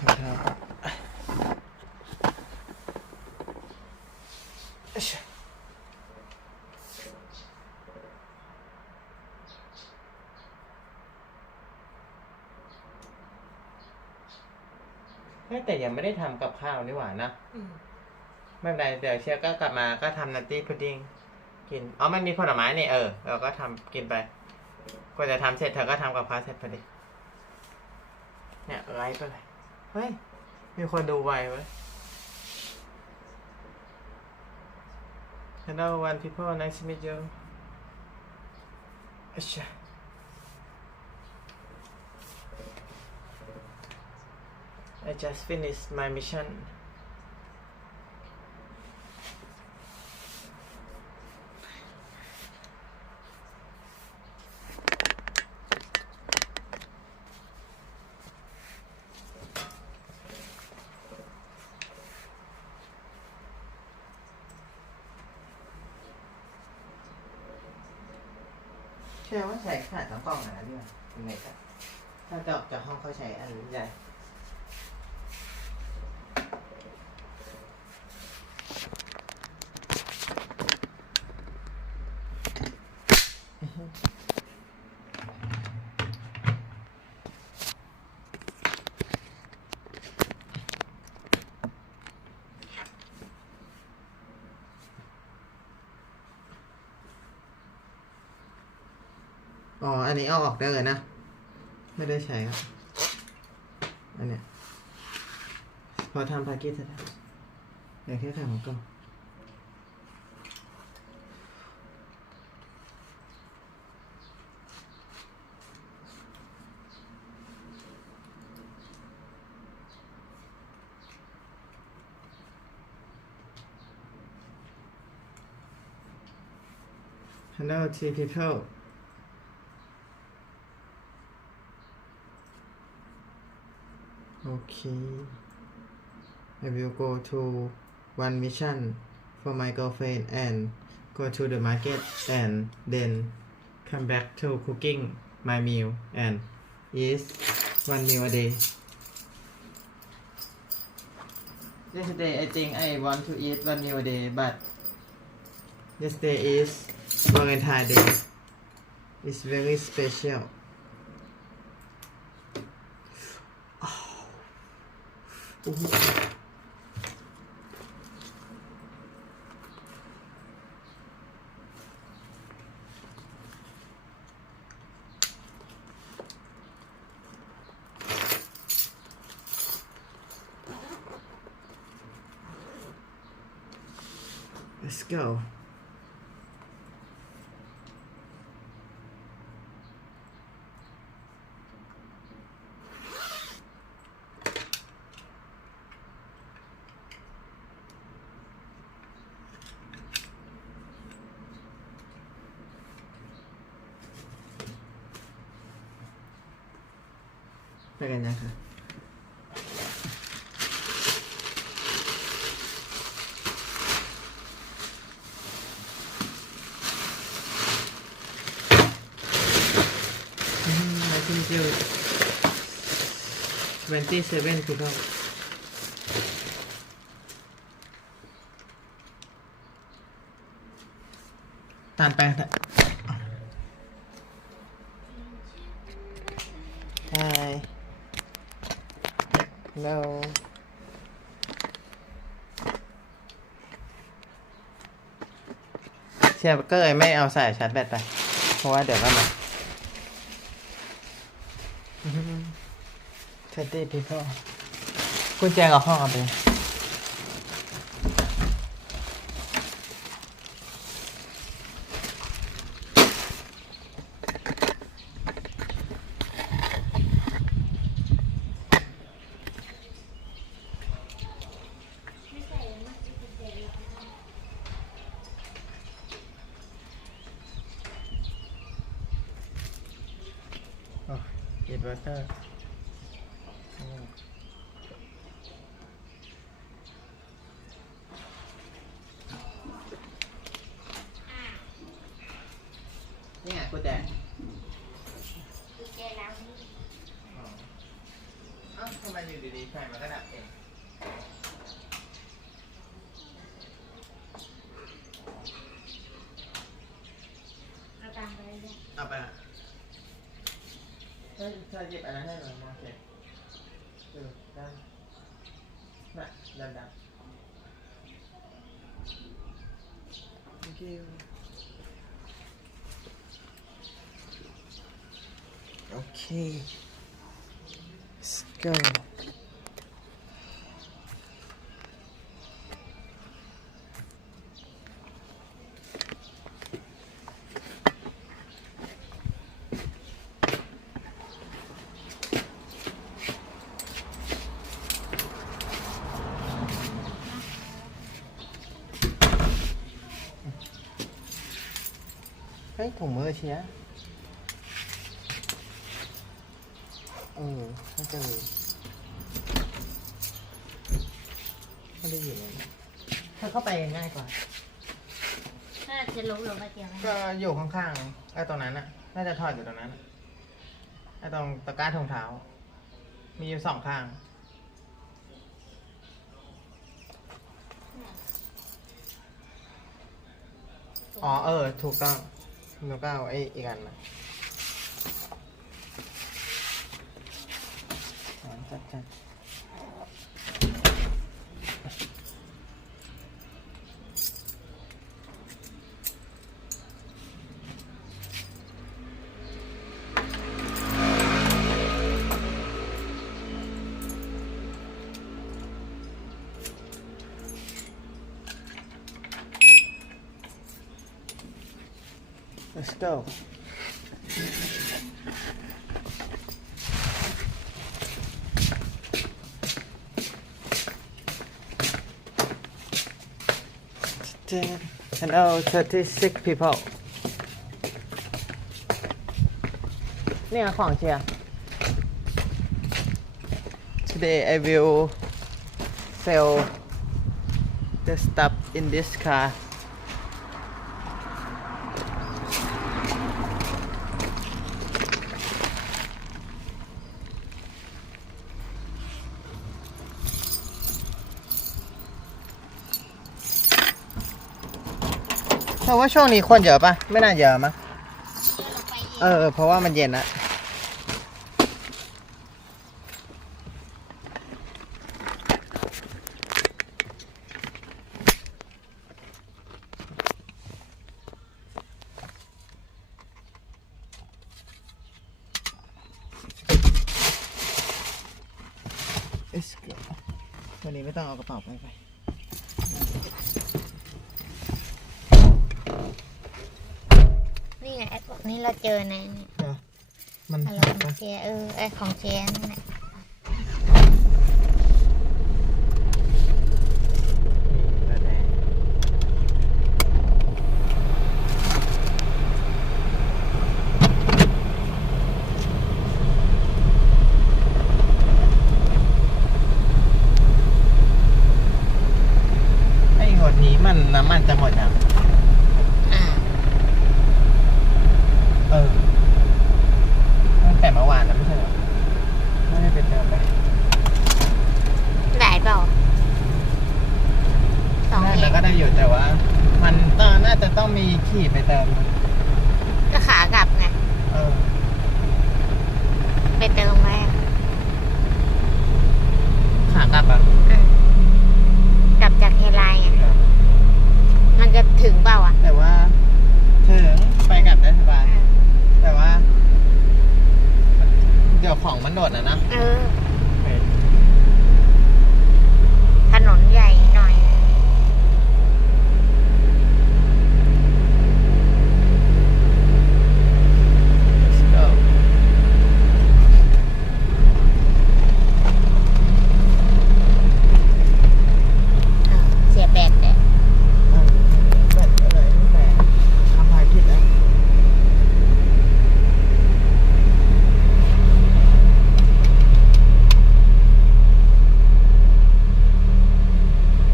ถุงเท้าแต่ยังไม่ได้ทำกับข้าวนี่หว่านะไม่เป็นไรเดี๋ยวเชียร์ก็กลับมาก็ทำนัตตี้พุดดิ้งกินมันมีผลไม้นี่เราก็ทำกินไปกว่าจะทำเสร็จเธอก็ทำกับข้าวเสร็จพอดีเนี่ยไลฟ์ไปเลยเฮ้ยมีคนดูไวเว้ย Hello one people nice to meet you I just finished my mission เชื่อว่าใช้ขนาดทั้งกล่องนะเนี่ยยังไงครับถ้าจะออกจากห้องเขาใช้อันใหญ่อันนี้เอาออกได้เลยนะไม่ได้ใช้ครับอันเนี้ยพอทำพาเกจเสร็จแล้วเดี๋ยวแค่ทำของก็Hello three people Okay I will go to one mission for my girlfriend and go to the market and then come back to cooking my meal and eat one meal a day. Yesterday I think I want to eat one meal a day but yesterday is Valentine's Day. It's very special. Let's go. Phảiกันยังคะ27 people ตามไปเถอะ Hi Hello เชียร์ก็เลยไม่เอาสายชาร์จแบตไปเพราะว่าเดี๋ยวก็มา30 people กุญแจกับห้องเอาไปอินเวอร์เตอร์นี่ไงกุญแจแล้วนี่ทำไม อยู่ดีๆไฟมันก็ดับเองเอาตังค์ไปเลย เอาไปละถ้าหยิบอันนั้นให้หน่อยโอเคได้น่ะดันthank you okay let's go เฮ้ยถุงมือเชียน่าจะมีไม่ได้อยู่เลยถ้าเข้าไปง่ายกว่า ถ้าจะล้มลงไปเกี่ยวไหม ก็อยู่ข้างๆไอ้ตรงนั้นน่ะ น่าจะถอดอยู่ตรงนั้นน่ะไอ้ตรงตะกร้าถุงเท้า มีอยู่2 ข้าง อ๋อถูกต้องแล้วก็เอาอีกอันนะจัดLet's go. Hello, 36 people. เนี่ยของเชียร์ Today I will sell the stuff in this car.เพราะว่าช่วงนี้คนเยอะปะไม่น่าเยอะมั้งเพราะว่ามันเย็นนะวันนี้ไม่ต้องเอากระเป๋าไปนี่ไงไอ้พวกนี้เราเจอในนี่มันอะไรของเชียร์ไอ้ของเชียร์นั่นแหละไอ้หัวนี้มันน้ำมันจะหมดยังตั้งแต่เมื่อวานแล้วไม่ใช่เหรอไม่ได้ไปเติมเลยได้เปล่าได้แล้วก็ได้อยู่แต่ว่ามันน่าจะต้องมีขี่ไปเติมก็ขากลับไงไปเติมไหมขากลับกลับจากเฮลายไงมันจะถึงเปล่าแต่ว่าถึงไปกลับได้สบายแต่ว่าเดี๋ยวของมันโดดนะถนนใหญ่หน่อยเสียแบตเลยแบตอะไรแต่ทำลายผิดแล้ว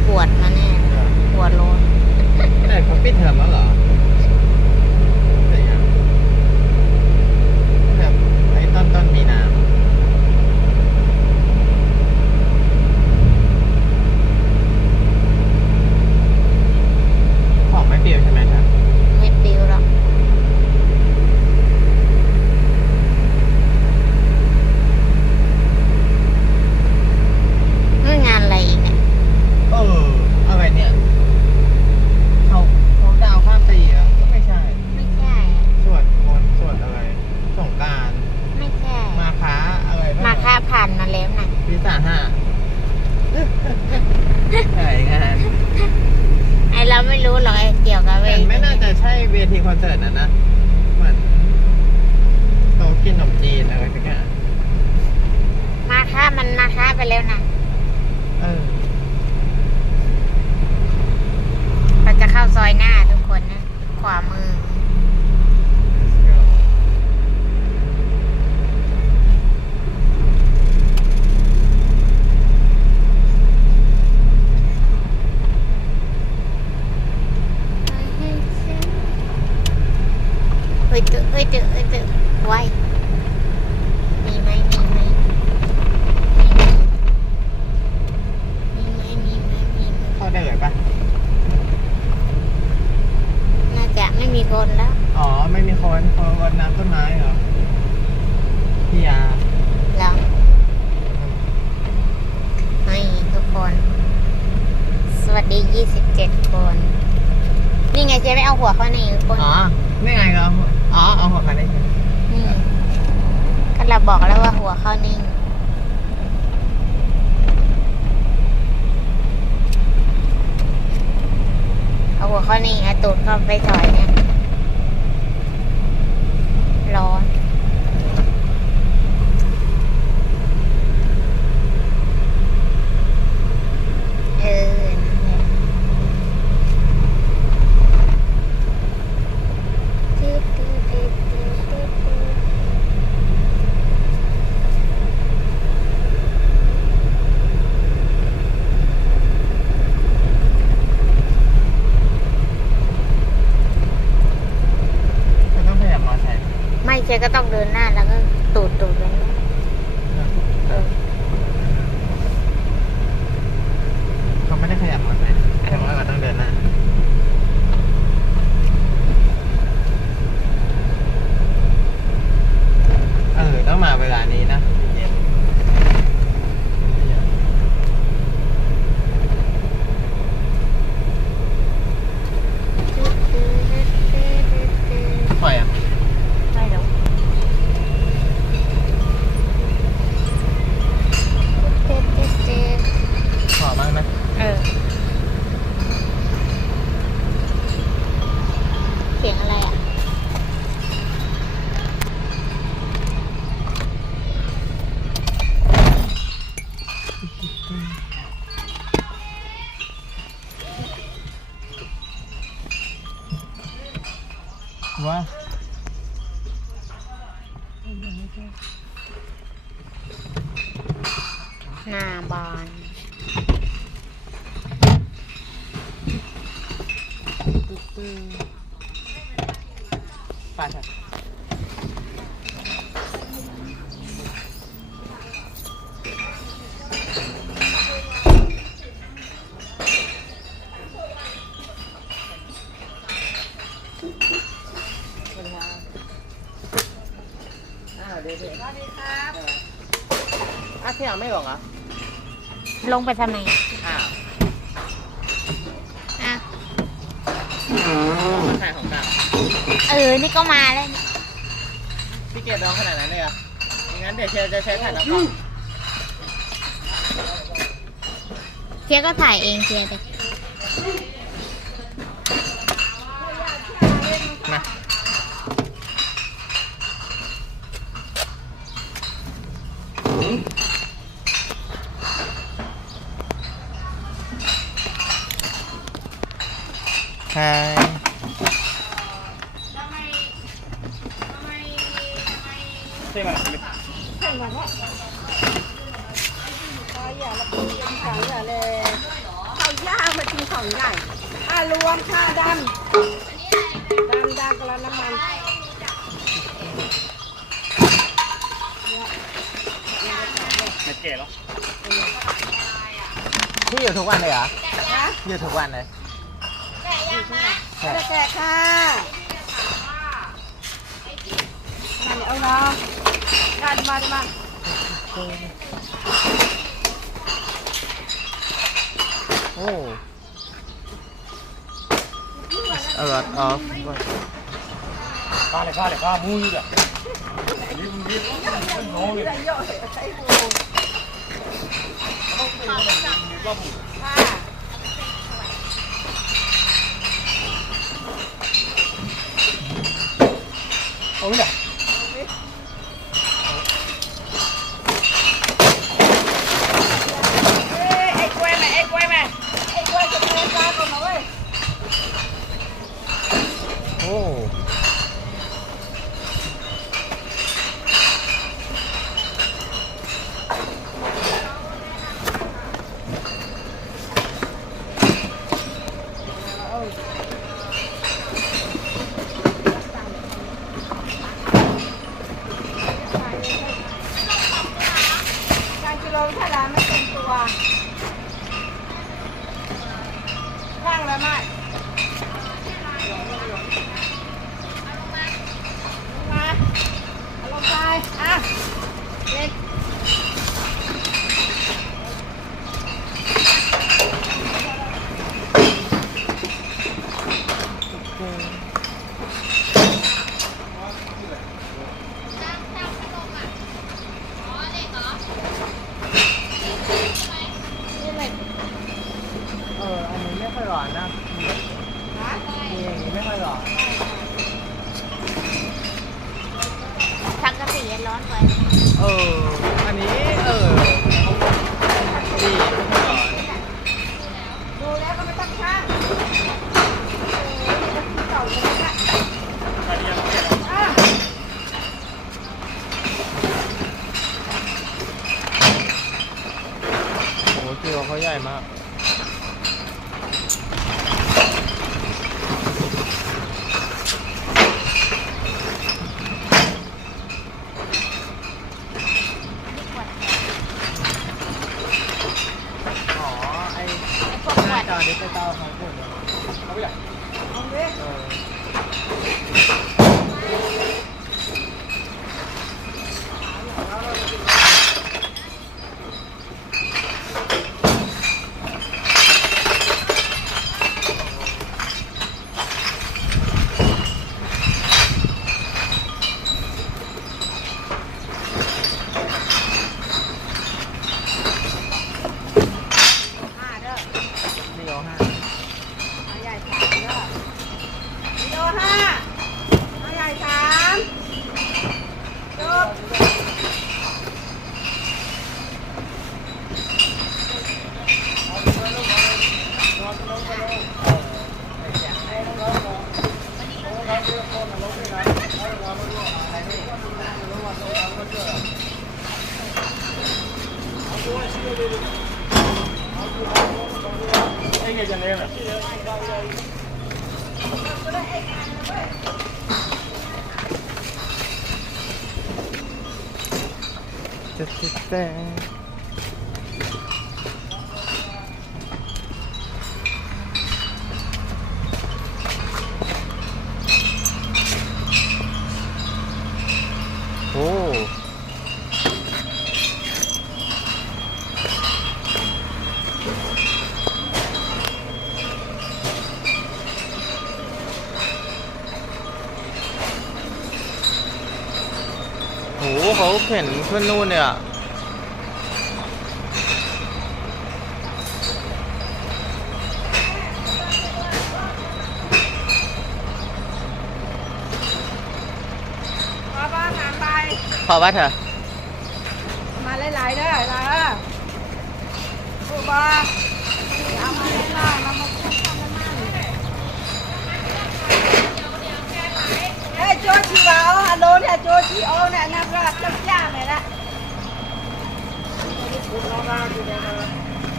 บวชมาแน่บวชโลน แต่เขาปิดเทอมแล้วเหรอแต่ยังแบบไอ้ต้นมีนาของไม่เปรี้ยวใช่ไหมครับ ไม่ปิวหรอกนี่งานอะไรอีกเนี่ย อะไรเนี่ยเขาดาวข้ามปีอ่ะก็ไม่ใช่ ไม่ใช่ สวดมนต์สวดอะไรสงกรานต์ ไม่ใช่ มาค้าอะไรบ้าง มาค่าผ่านมาแล้วนะ ปี5ถ่ายงาน ไอเราไม่รู้หรอกไอเกี่ยวกับเว แต่ไม่น่าจะใช่เวทีคอนเสิร์ตนะเหมือนโต๊ะกินขนมจีนอะไรสักอย่าง มาค่ามันมาค่าไปแล้วนะ เออ เราจะเข้าซอยหน้าทุกคนนะ ขวามือ let's go เฮ้ยตึเฮ้ยตึเฮ้ยตึไว้มีไหมมีไหมมีไหมมีไหมมีไหมมีไหม เข้าได้เลยปะ น่าจะไม่มีคนแล้ว อ๋อ ไม่มีคนพอวันน้ำต้นไม้เหรอพี่ยา แล้วให้ทุกคน สวัสดี27 คน นี่ไงเจ๊ไปเอาหัวเข้าในคน อ๋อ นี่ไงครับอ๋อ เอาหัวคันได้ นี่ก็เราบอกแล้วว่าหัวเข้านิ่ง เอาหัวเข้านิ่งเอาตูดเข้าไปถอยเนี่ย ร้อน เออนั่นแหละติ๊ดติ๊ดติ๊ดติ๊ดติ๊ดติ๊ด ไม่ต้องพยายามมอไซค์ ไม่ใช่ก็ต้องเดินหน้าแล้วก็ตูดไปนะ เขาไม่ได้ขยับมอไซค์แต่ว่าเราต้องเดินหน้าต้องมาเวลานี้นะเย็นปล่อยอ่ะ ไม่หรอกติ๊ด ขอบ้างนะ เสียงอะไรอ่ะ ว่า หน้าบาน ไปเถอะสวัสดีครับพี่ยังไม่บอกเหรอ ลงไปทำไม อ้าว อ่ะ มาขายของเก่า นี่ก็มาแล้วนี่ พี่เกดร้องขนาดนั้นเลยเหรองั้นเดี๋ยวเชียร์จะใช้ถ่ายแล้วกล้อง เชียร์ก็ถ่ายเองเชียร์แต่ มาใช่ ใช่ไหม Kaya lang po yung kaya le. ย่างมากินของใหญ่รวมค่ะดำกระน้ำมันไม่เก๋หรอ พี่อยู่ทุกวันเลยเหรอ นะ อยู่ทุกวันเลย แจกค่ะมาเนี่ยเอาเนาะกันมา โอ้ a lot of ข้ามูอยู่อ่ะนี่มึงรีบโง่เลย ได้เยอะเลยใช้ปูค่ะ โอ้ยเนี่ย ไอ้กล้วยจะเป็นปลาก่อนนะเว้ย โอ้ การกิโลถ้าร้านไม่เป็นตัวข้างละไม่มาเอาลงไปเล็กนี่เล็ก อันนี้ไม่ค่อยร้อนนะ นะ มีอย่างนี้ไม่ค่อยร้อน สังกะสีร้อนไป อันนี้ดีไม่ค่อยร้อน ดูแล้วก็ไม่ต้องช่างเก่าเลยนะอ่ะ โอ้คิวเขาใหญ่มาก อ๋อ ไอ้ พวก ห ขว น้า ด จอดิจิตอลเขาพูด เอาไปเลย เอาดิ เด้อ นี่เอาห้า เอาใหญ่สามเด้อวิดีโอห้าเอาใหญ่สามจบไอ้เงี้ยจะเลี้ยงอ่ะ แต่โอ้โหเขาเข็นขึ้นนู่นเนี่ย พอบ้านงานไป พอป่ะเธอ มาหลายๆเด้อล่ะผู้บาเอามาเล่นหน้ามามาคุ้มกันนั่นเฮ้ยโจชีวาฮัลโหลเนี่ยโจชีโอเนี่ยนะครับจับย่าเลยนะ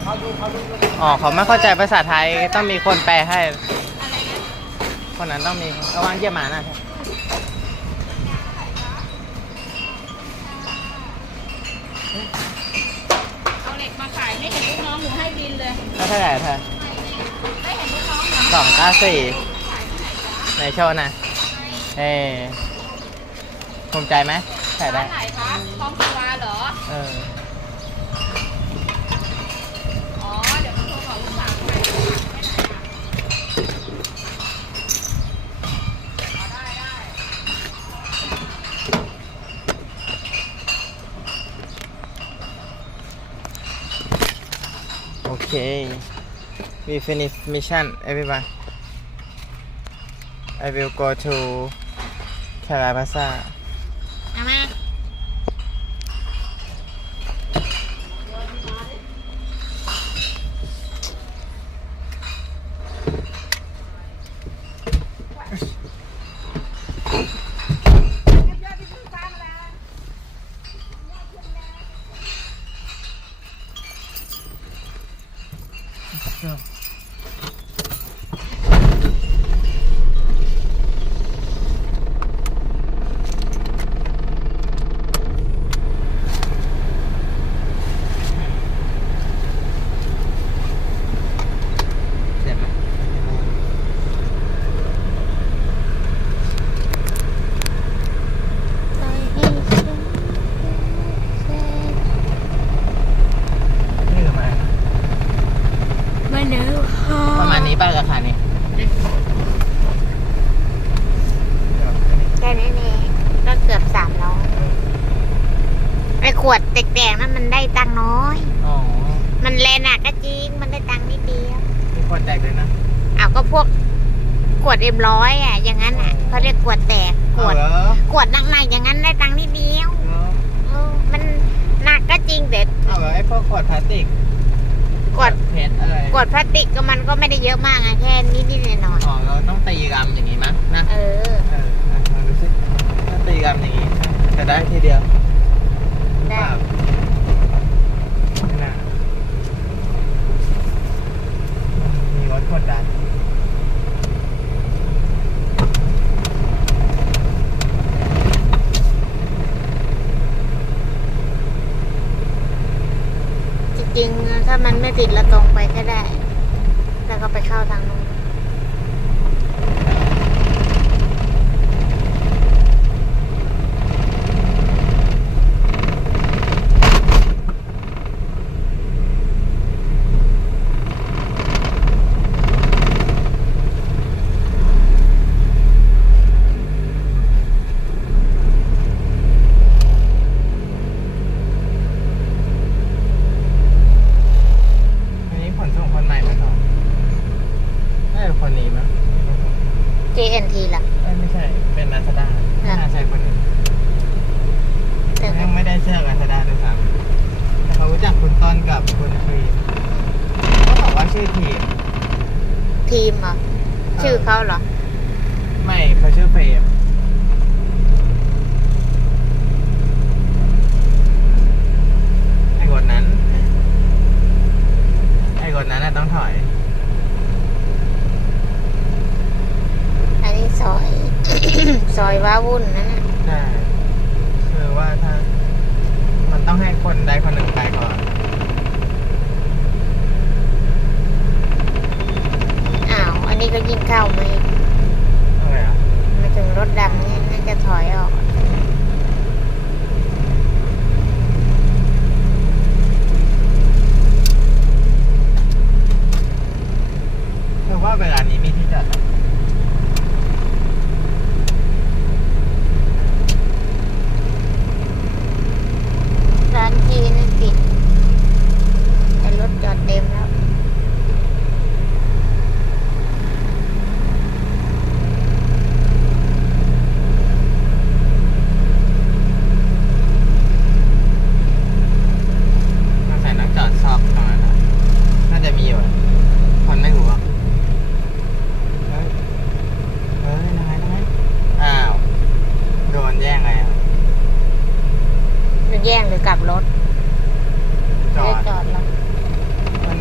อ๋อเขาไม่เข้าใจภาษาไทยต้องมีคนแปลให้คนนั้นต้องมีระวังเหยียบหมานะ เอาเหล็กมาขายไม่เห็นลูกน้องหนูให้บินเลย แล้วเท่าไหร่เธอ ไม่เห็นลูกน้องเหรอ 294ในโชว์นะภูมิใจไหมขายได้ ร้านไหนคะคลองสุวาเหรอ อ๋อ เดี๋ยวมาโทรบอกลูกสาวให้ไปไหนอ่ะอ๋อได้ Okay, we finish mission, everyone. I will go to Calabasa. เอามา เสร็จไหมนี่คือมา มาเนอะ ประมาณนี้ป่ะราคานี้ แค่นี้เองก็เกือบ300ไอ้ขวดแตกๆนั้นมันได้ตังค์น้อย อ๋อ มันแลหนักก็จริง มันได้ตังค์นิดเดียว มีคนแตกเลยนะ เอาก็พวกขวดM100อ่ะ อย่างนั้นอ่ะเขาเรียกขวดแตก ขวด เอาเหรอ ขวดหนักๆอย่างนั้นได้ตังค์นิดเดียวมันหนักก็จริงแต่ เอาเหรอไอ้พวกขวดพลาสติก ขวด เพชรอะไร ขวดพลาสติกก็มันก็ไม่ได้เยอะมากอะแค่นิดๆหน่อย อ๋อเราต้องตีกรัมอย่างนี้มั้งนะ ๆเออ ลองดูสิถ้าตีกรัมอย่างนี้จะได้ทีเดียว ได้ ไม่น่ามีรถกดดัน จริงๆถ้ามันไม่ติดเราตรงไปก็ได้ แล้วก็ไปเข้าทางนู้น อันนี้ขนส่งคนใหม่ไหมครับน่าจะคนนี้มั้ง JNT ล่ะ ไม่ใช่ เป็นลาซาด้าน่าใช่คนนี้ แต่ ยังไม่ได้เชื่อลาซาด้าด้วยซ้ำแต่เขารู้จักคุณต้นกับคุณครีมเขาบอกว่าชื่อทีม ทีมเหรอ ชื่อเขาเหรอ ไม่เขาชื่อเฟรมไอ้คนนั้นน่ะต้องถอย อันนี้ซอย ซอยว้าวุ่นนั่นน่ะ ใช่คือว่าถ้า มันต้องให้คนใดคนหนึ่งไปก่อน อ้าว อันนี้ก็ยิ่งเข้ามาอีก อะไรอ่ะ มาถึงรถดำนี่น่าจะถอยออก คือว่าเวลานี้มีที่จอดไหม ร้านจีนนี่ปิด แต่รถจอดเต็มแล้ว ต้องใส่นักจอดซอกตรงนั้นนะน่าจะมีอยู่อะคนไม่รู้อ่ะยังไงอ้าว โดนแย่งไงอ่ะ มันแย่งหรือกลับรถ จ ไม่ อ ได้ ด จอดหรอก มัน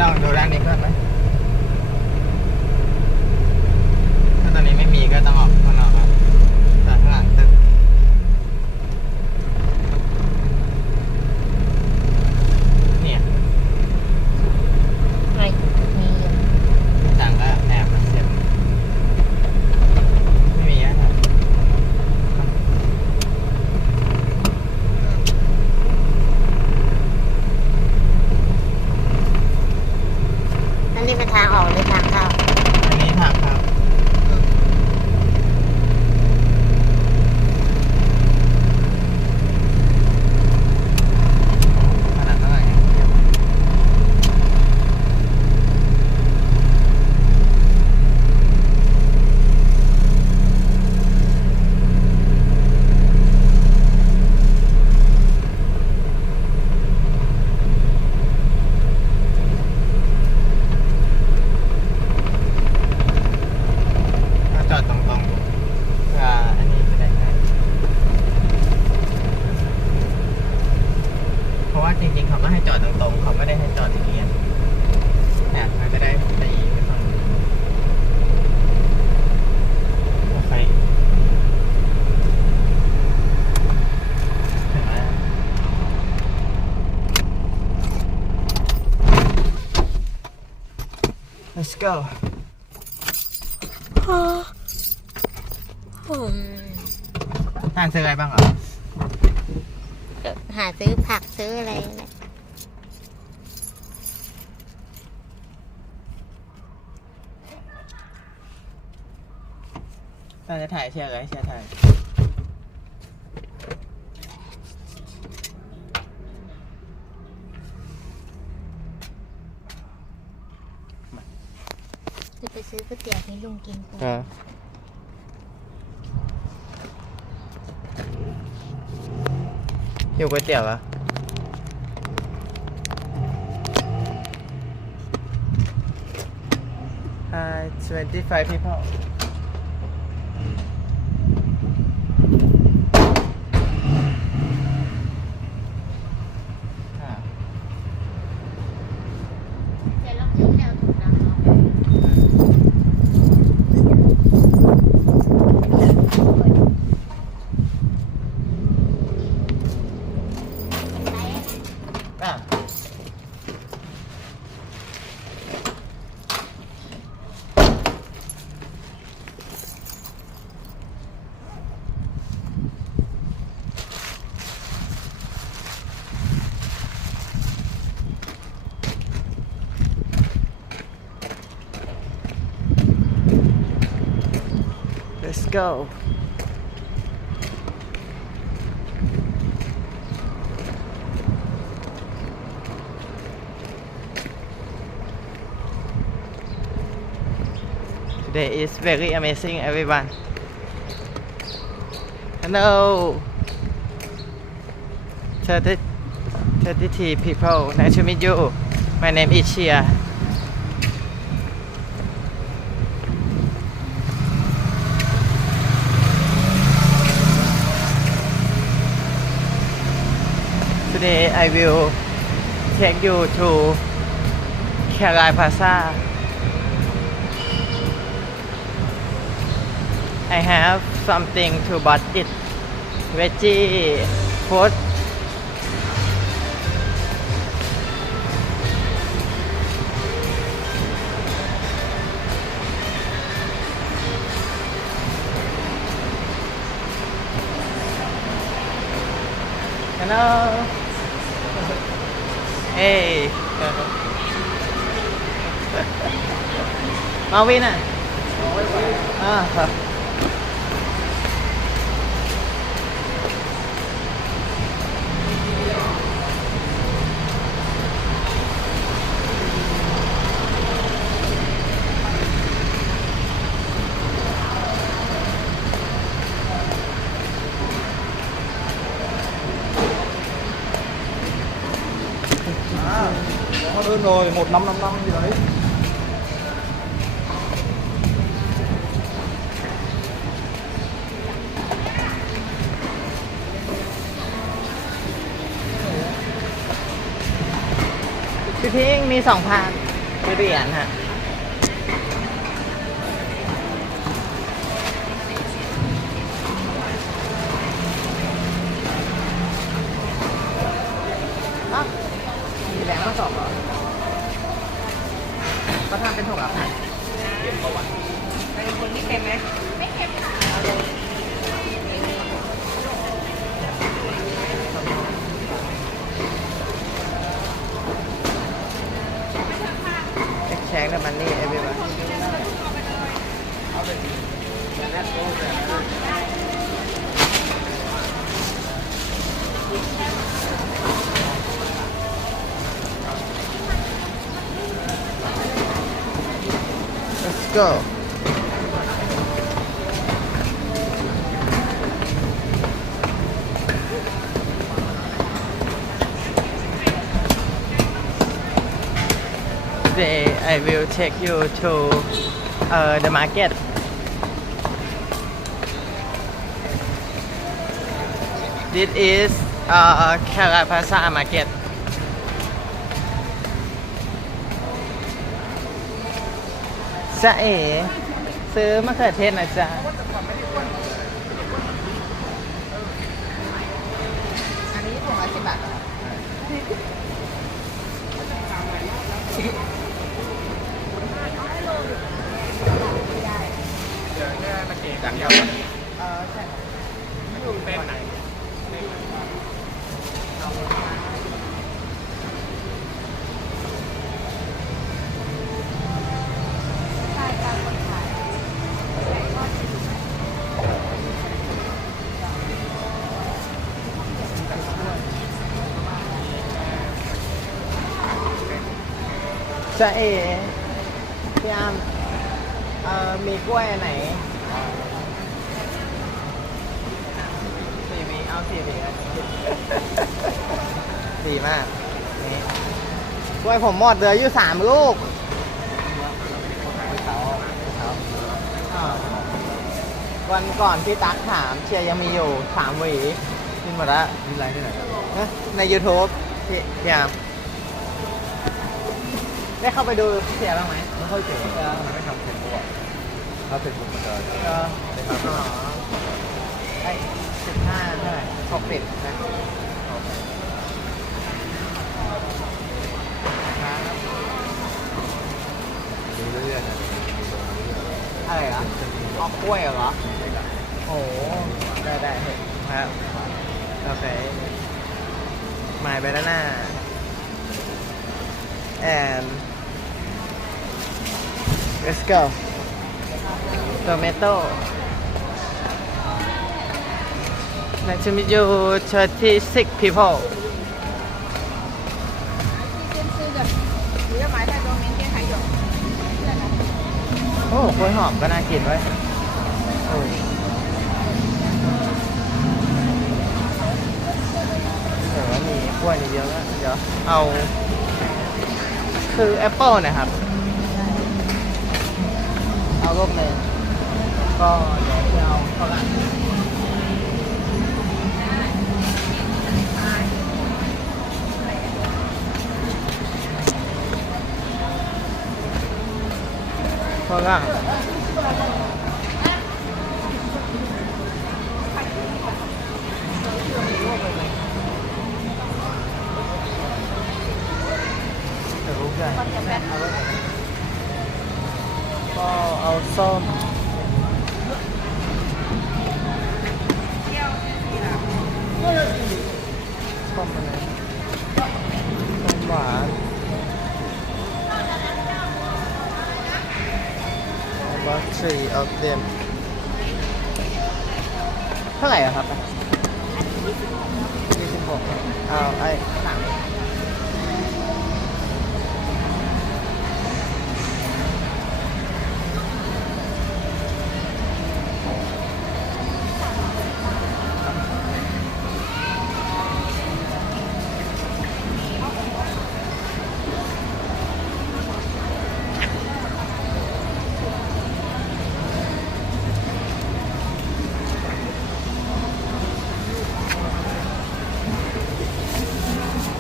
ลองดูด้านนี้เพิ่มไหมถ้าตอนนี้ไม่มีก็ต้องออกข้างนอกครับจากข้างหลังตึกเนี่ย ไม่มีอยู่ ต่างก็แอบมาเสียบไม่มีนะครับ อันนี้เป็นทางออกหรือทางเข้า อันนี้ทางครับขนาดเท่าไหร่เนี่ยเทียบ ก็จอดตรงๆเพื่ออันนี้จะได้ง่ายเพราะว่าจริงๆเขาก็ให้จอดตรงๆเขาไม่ได้ให้จอดอย่างนี้เนี่ยมันจะได้ตีไปฝั่งนู้นโอเคถึงแล้ว Let's go ทานซื้ออะไรบ้างเหรอ หาซื้อผักซื้ออะไรแหละ ตอนจะถ่ายเชียร์เลยเชียร์ถ่าย จะไปซื้อก๋วยเตี๋ยวให้ลุงกินก่อน หิวก๋วยเตี๋ยวอะ25 people อ่า เดี๋ยวเราซื้อแนวถุงดำเนาะ อ่ะ Let's go. Today is very amazing, everyone. Hello. 33 people. Nice to meet you. My name is Chia. Today I will take you to Caroline Plaza. I have something to buy it. Veggie food. Hello. Hey. Marvin à? À. Hóa đơn rồi 1555 gì đấy.พี่พิงมี2,000 ทุเรียนฮะอ้าวมีแรงมาสอบเหรอก็ทำเป็นถุงอ่ะค่ะ เป็นคนที่เค็มไหม Exchange the money everywhere. Let's go. Today I will take you to the market. This is Kalapasa Market. จ๊ะเอ๋ซื้อมะเขือเทศนะจ๊ะอันนี้ถุงละ10 บาทจังยาว ใช่เป็นไหน จ๊ะเอ๋พี่อามมีกล้วยอันไหน4 วีเอา4 วีดีมากนี่กล้วยผมหมดเหลืออยู่3 ลูกวันก่อนพี่ตั๊กถามเชียร์ยังมีอยู่3 หวีกินหมดแล้ว มีไรที่ไหน นะใน YouTube พี่อามได้เข้าไปดูเสียบ้างไหม ไม่ค่อยเก่งทำไมไม่ทำเสร็จตัวถ้าเสร็จปุ๊บมันจะ ก็อ๋อไอ้15เท่าไหร่60นะดูเรื่อยๆนะ อะไรเหรอออกกล้วยเหรอ โอ้ได้เห็นครับโอเคหมายไปแล้วนะ and let's go tomato nice to meet you 36 people โอ้กล้วยหอมก็น่ากินไว้ยโอ้แต่ว่ามีกล้วยนี่เยอะแล้วเดี๋ยวเอาคือแอปเปิลนะครับเอาลูกหนึ่งก็เดี๋ยวจะเอาฝรั่งฝรั่งจะรู้กันก็เอาส้มส้มอะไรส้มหวานabout 3 of them เท่าไหร่อะครับ26เอาไอ้หนัง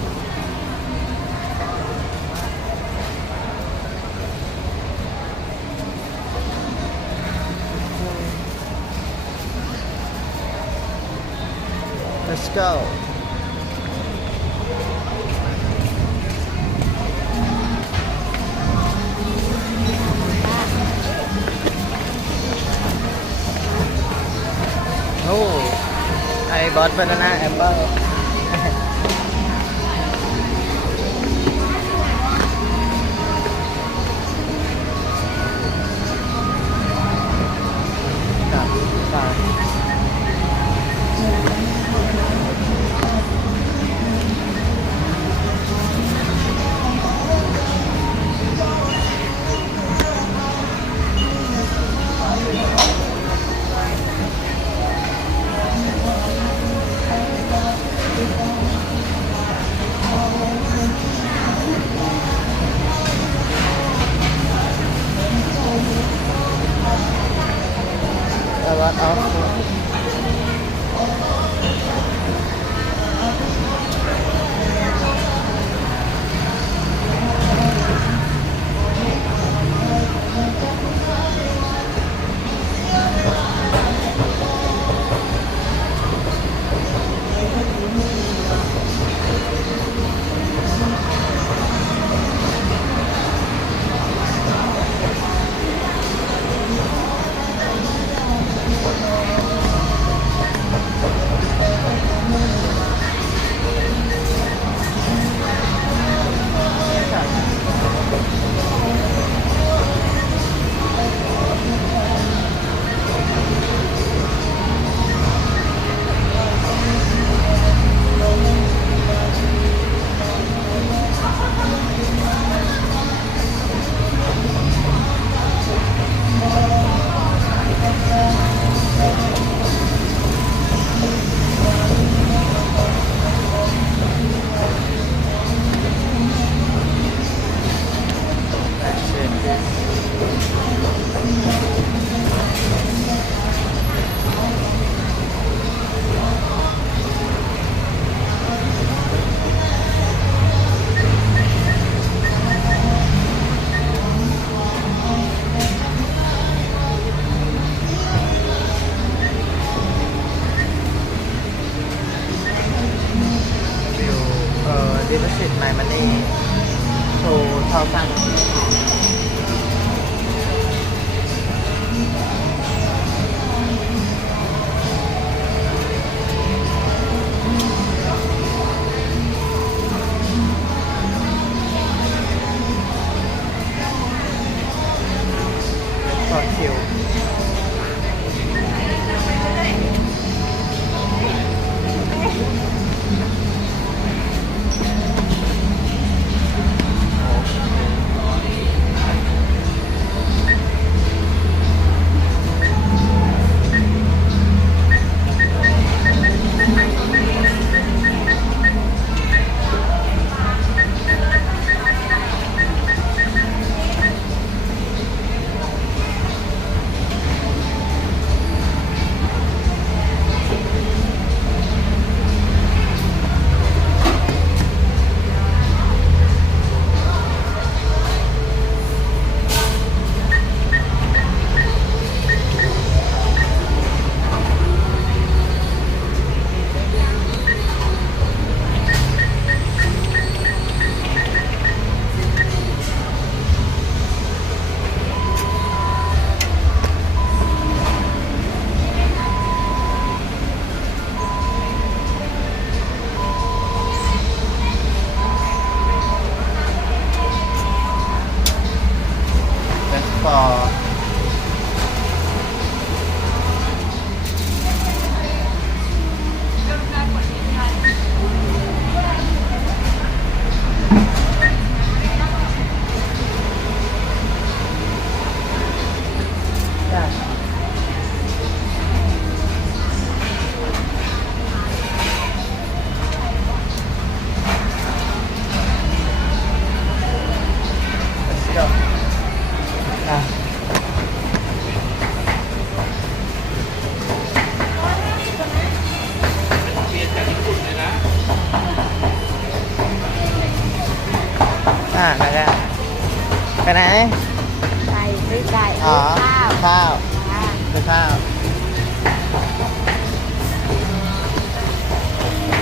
go โอ้ไอบอสบานาน่าแอปเปิ้ลA lot of food. Deposit my money to 1,000 ต่อคิวไปไหน ไปซื้อไก่ อ๋อ ข้าว ข้าว อ่า ซื้อข้าว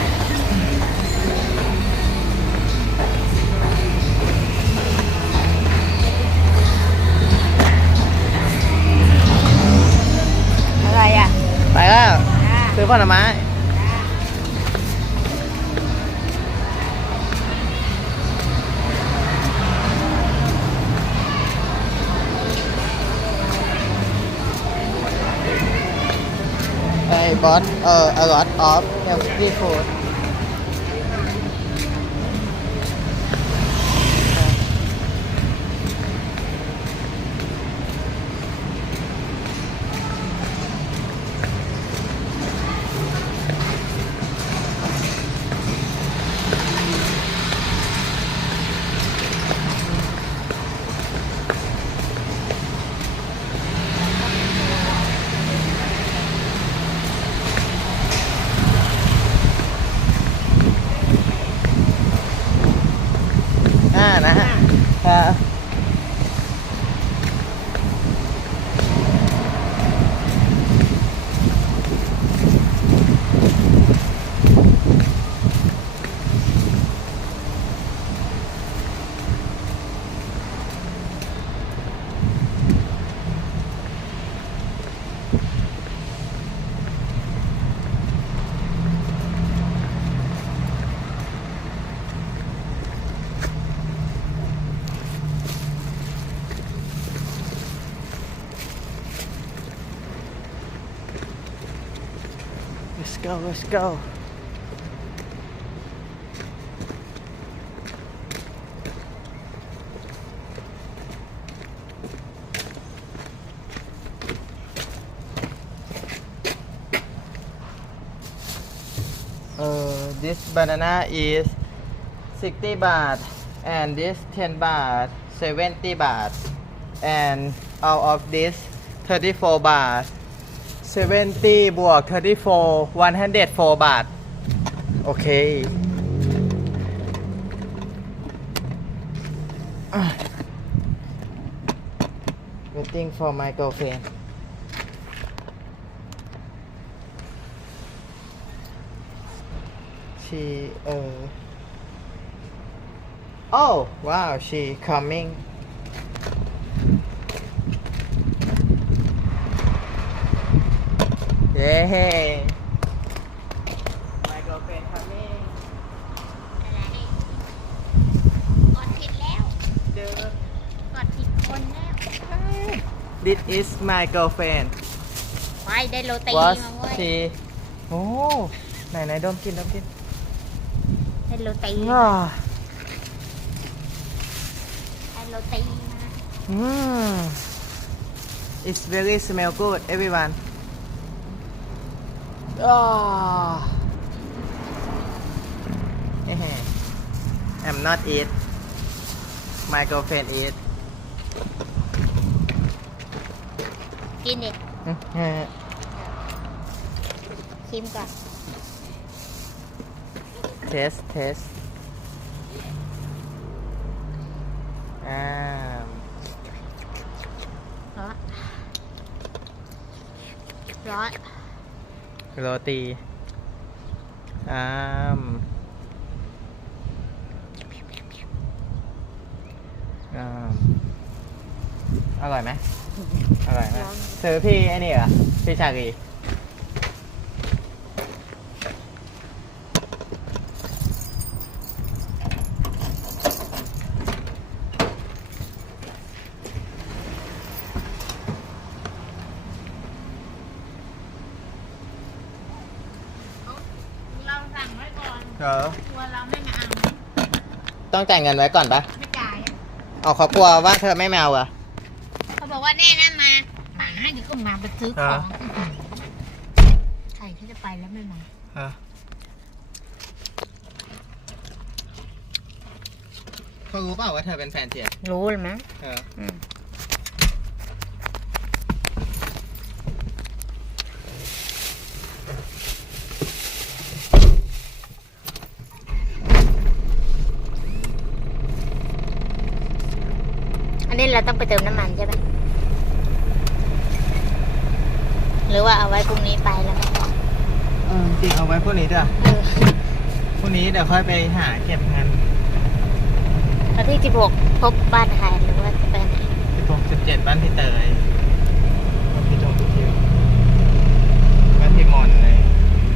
ผลไม้ I bought a lot of healthy food.นะฮะLet's go, let's go. This banana is 60 baht and this 10 baht, 70 baht, and out of this 34 baht. 70 บวก 34 104 บาท โอเค Waiting for my girlfriend. She oh wow, she coming. Yeah. My girlfriend coming. อะไรกดผิดแล้ว กดผิดคนแล้ว This is my girlfriend. ไปได้โรตี Was มาเว้ย she? โอ้ไหนดมกิน ได้โรตี อ่า ได้โรตีมา It's very smell good, everyone. I'm not eat. My girlfriend eat. กินดิชิมก่อน Taste. ร้อน โรตีอร่อยไหมอร่อยไหมซื้อพี่ไอ้นี่เหรอพี่ชาลีเราสั่งไว้ก่อน เหรอก ลัวเราไม่มาเอา ต้องจ่ายเงินไว้ก่อนปะ ไม่จ่ายอะ เอาเขากลัวว่าเธอไม่มาเอาเหรอ เขาบอกว่าแน่นะมาเดี๋ยวก็มาไปซื้อของใครที่จะไปแล้วไม่มา เขารู้เปล่าว่าเธอเป็นแฟนเจีย รู้เลยมั้ง อันนี้เราต้องไปเติมน้ำมันใช่ไหมหรือว่าเอาไว้พรุ่งนี้ไปแล้วไม่ต้อง จริงเอาไว้พวกนี้ด้วยพวกนี้เดี๋ยวค่อยไปหาเก็บเงิน แล้วที่16พบบ้านใครหรือว่าไปไหน 17บ้านพี่เตยบ้านพี่จงพี่ทิวบ้านพี่มอนเลย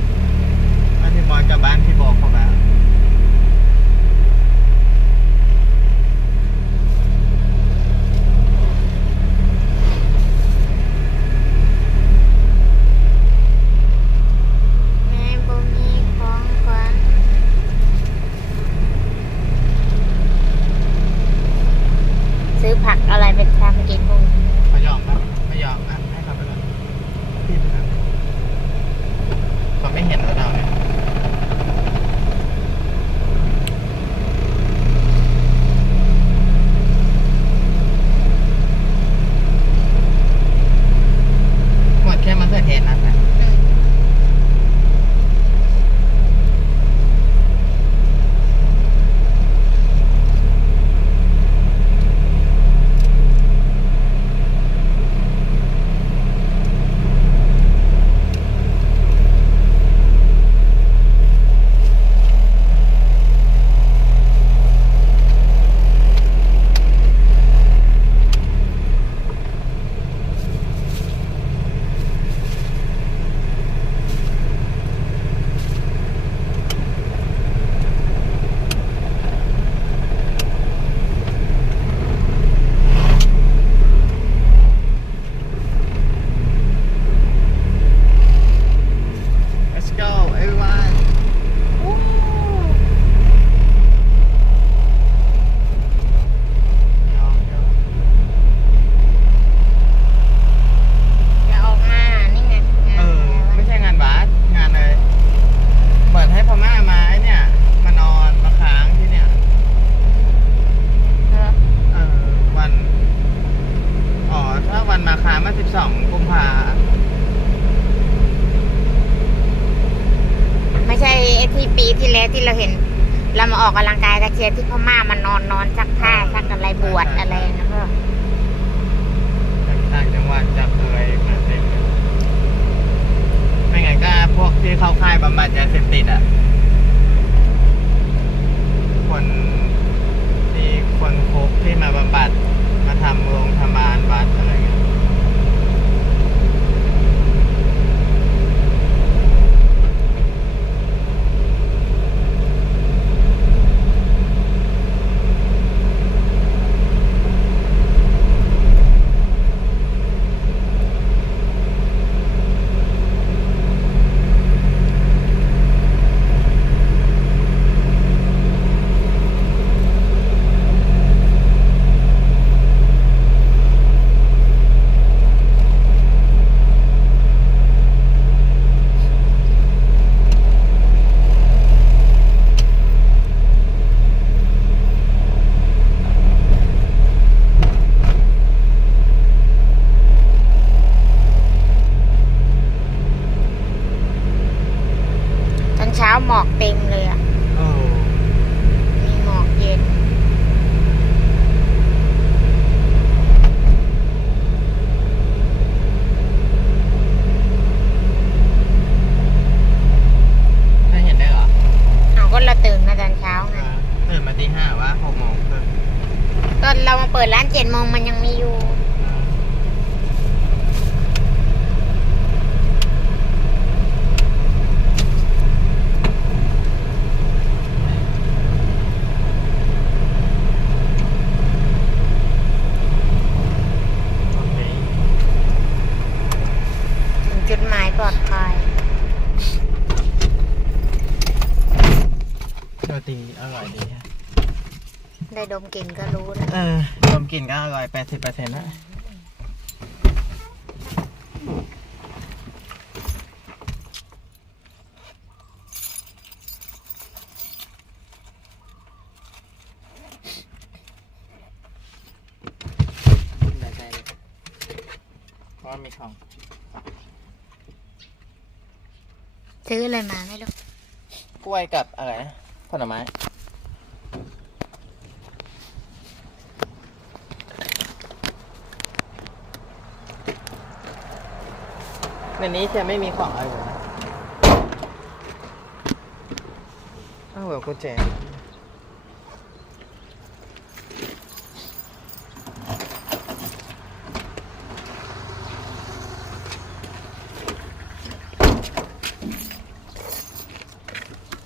อนกลับบ้านพี่บอกเขาแบบแม่บ่มีของขวัญซื้อผักอะไรเป็นทำกินพวกนี้ เขายอมปะไม่ยอมอ่ะให้เขาไปก่อนพี่ไปก่อนเขาไม่เห็นว่าเราเนี่ยหมดแค่มะเขือเทศนะ Let's go everyone จะออกมานี่ไงงานอะไรวะ ไม่ใช่งานบาสงานเลยเหมือนให้พม่ามาไอ้เนี่ยมานอนมาค้างที่เนี่ยวันถ้าวันมาค้างมา12 กุมภา ไม่ใช่ไอ้ที่ปีที่แล้วที่เราเห็น เรามาออกกำลังกายตะเคียนที่พม่ามันนอนซักผ้าซักอะไรบวชอะไรนะพ่อ จากต่างจังหวัดจากอะไรมาเต็มเลยไม่งั้นก็พวกที่เข้าค่ายบำบัดยาเสพติดอ่ะคนคุกที่มาบำบัดมาทำโรงทำบานวัดอะไรเงี้ยตอนเช้าหมอกเต็มเลยอ่ะ มีหมอกเย็น ถ้าเห็นได้เหรอ เอาก็เราตื่นมาตอนเช้าไง ตื่นมาตี 5วะ6 โมงครึ่ง ตอนเรามาเปิดร้าน7 โมงมันยังมีอยู่ โอเค ถึงจุดหมายปลอดภัย โรตีอร่อยดีฮะ ได้ดมกลิ่นก็รู้แล้ว ดมกลิ่นก็อร่อย 80%นะได้ใจเลยเพราะว่ามีของ ซื้ออะไรมาไม่รู้ กล้วยกับอะไรนะผลไม้ในนี้จะไม่มีของอะไรเลยนะอ้าวกุญแจ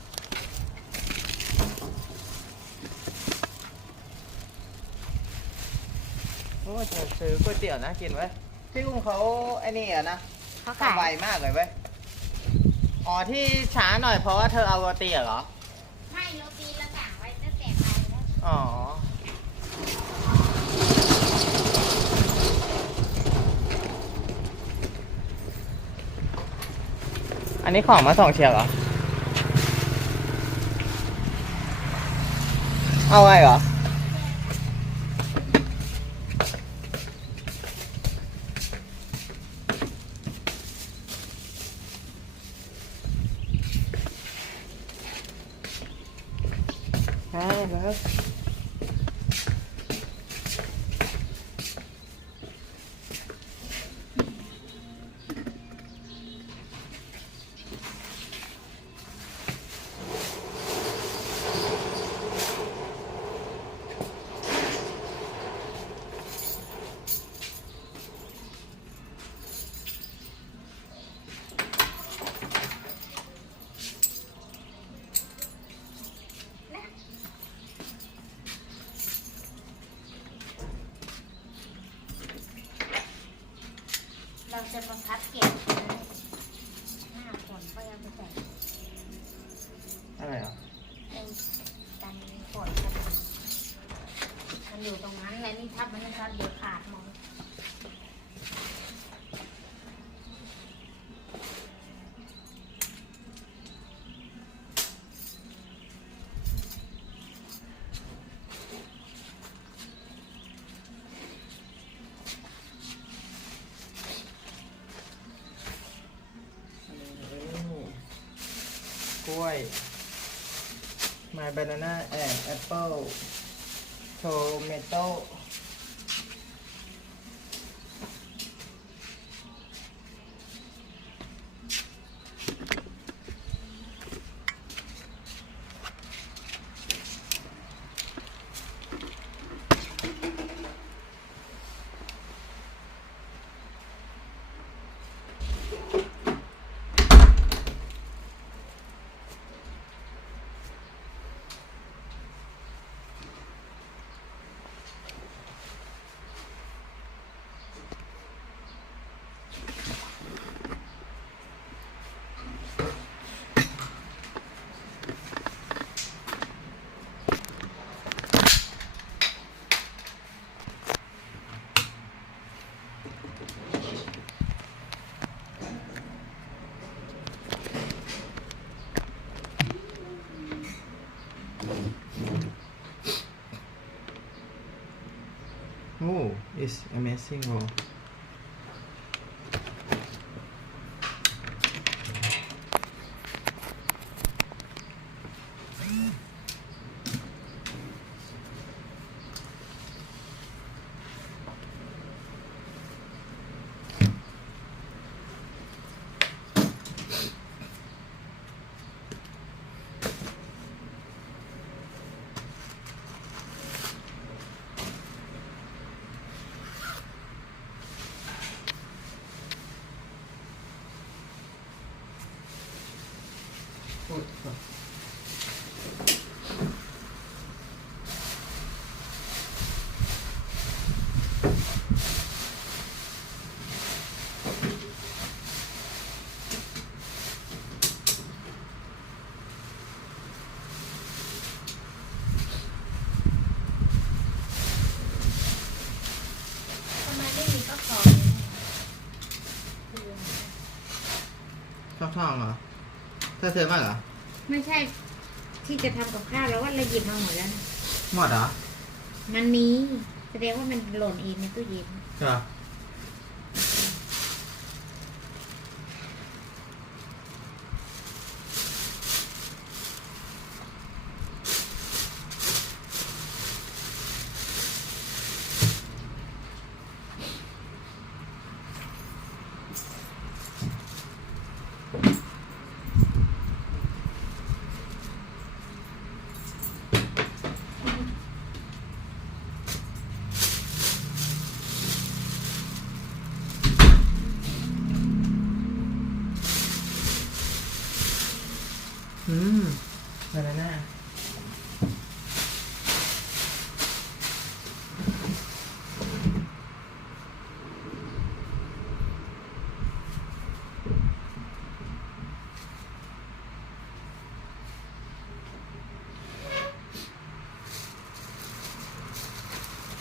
อ้เธอซื้อก๋วยเตี๋ยวน่ากินไว้ยพี่อุ้มเขาไอ้นี่อ่ะนะ เขาขาย ทำไวมากเลยเว้ยอ๋อที่ช้าหน่อยเพราะว่าเธอเอาโรตีเหรอ ไม่โรตีเราสั่งไว้ตั้งแต่ไปแล้ว อ๋อ อันนี้ของมาส่งเชียร์เหรอ เอาไงเหรอ ใช่แล้ว เราจะมาพัดเก็บหน้าฝนก็ยังไปใส่ อะไรเหรอ เป็นกันฝนกันมันอยู่ตรงนั้นแล้วนี่ทับมันทับเดี๋ยวขาดหมด กล้วย My banana and apple tomato โอ้ it's amazing ว่ะ ทำไมไม่มีข้าวทอง ชอบทองเหรอเธอซื้อมาเหรอ ไม่ใช่ที่จะทำกับข้าวแล้วว่าเราหยิบมาหมดแล้วนะ หมดเหรอ มันมีแสดงว่ามันหล่นเองในตู้เย็น เหรอ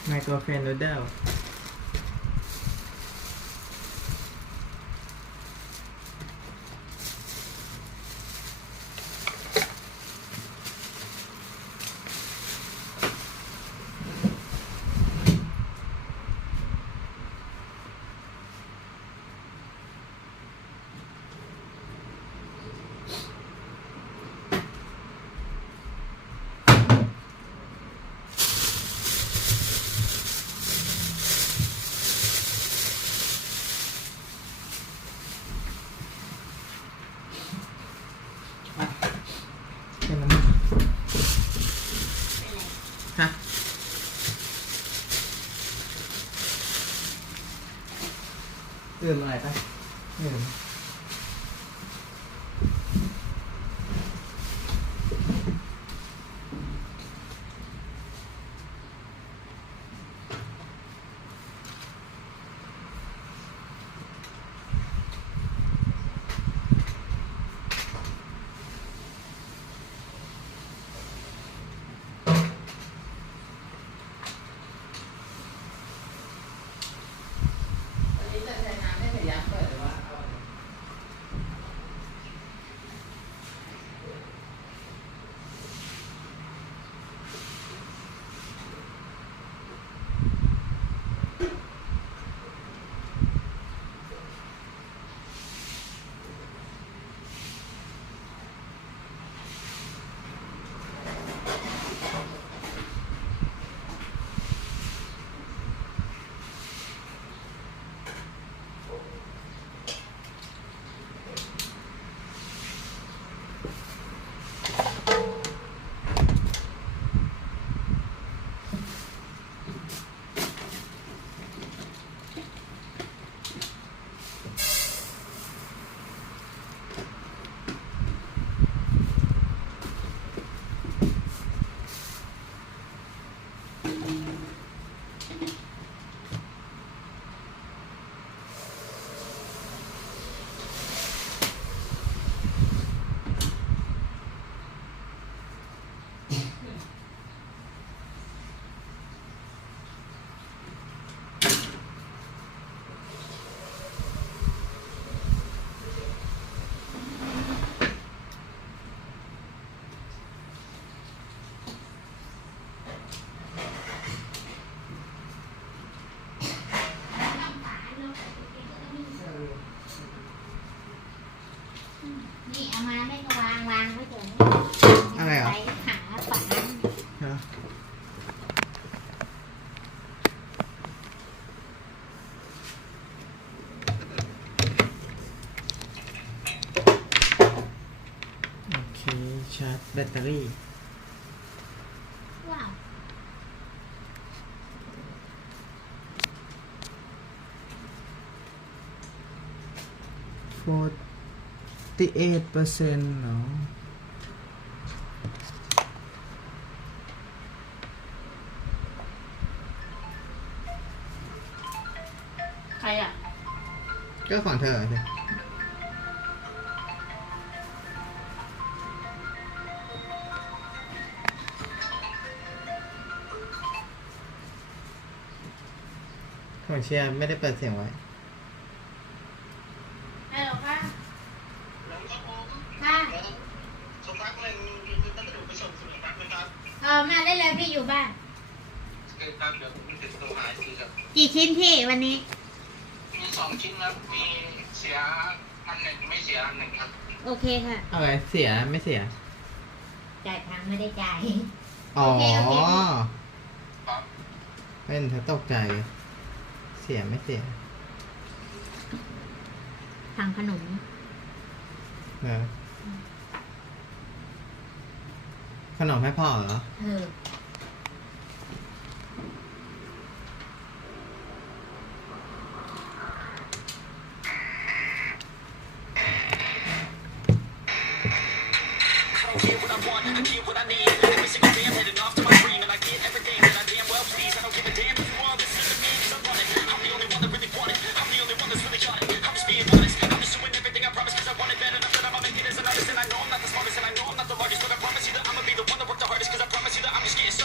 My girlfriend noodle เป็นน้ำมันฮะดื่มอะไรปะดื่มนี่เอามาไม่ก็วางไว้เถอะ อะไรเหรอ ใส่หาฝา ฮะโอเค ชาร์จแบตเตอรี่ ว้าว 48%เนาะ ใครอ่ะ ก็ของเธอใช่ของเชียร์ไม่ได้เปิดเสียงไว้ ฮัลโหลค่ะ แล้วครับผม ค่ะ สักพักหนึ่งต้องไปดูไปส่งสักพักนะครับ มาได้เลยพี่อยู่บ้าน เกิดครับเดี๋ยวผมติดตัวหายทีครับ กี่ชิ้นพี่วันนี้ มี2 ชิ้นครับมีเสียอันหนึ่งไม่เสียอันหนึ่งครับ โอเคค่ะ อะไรเสียไม่เสีย จ่ายตังค์ไม่ได้จ่าย อ๋อ โอเคโอเค ครับ เป็นเธอตกใจ เสียไม่เสีย สั่งขนม เออขนมให้พ่อเหรอ I know I'm not the smartest and I know I'm not the largest, but I promise you that I'ma be the one that worked the hardest, cause I promise you that I'm just getting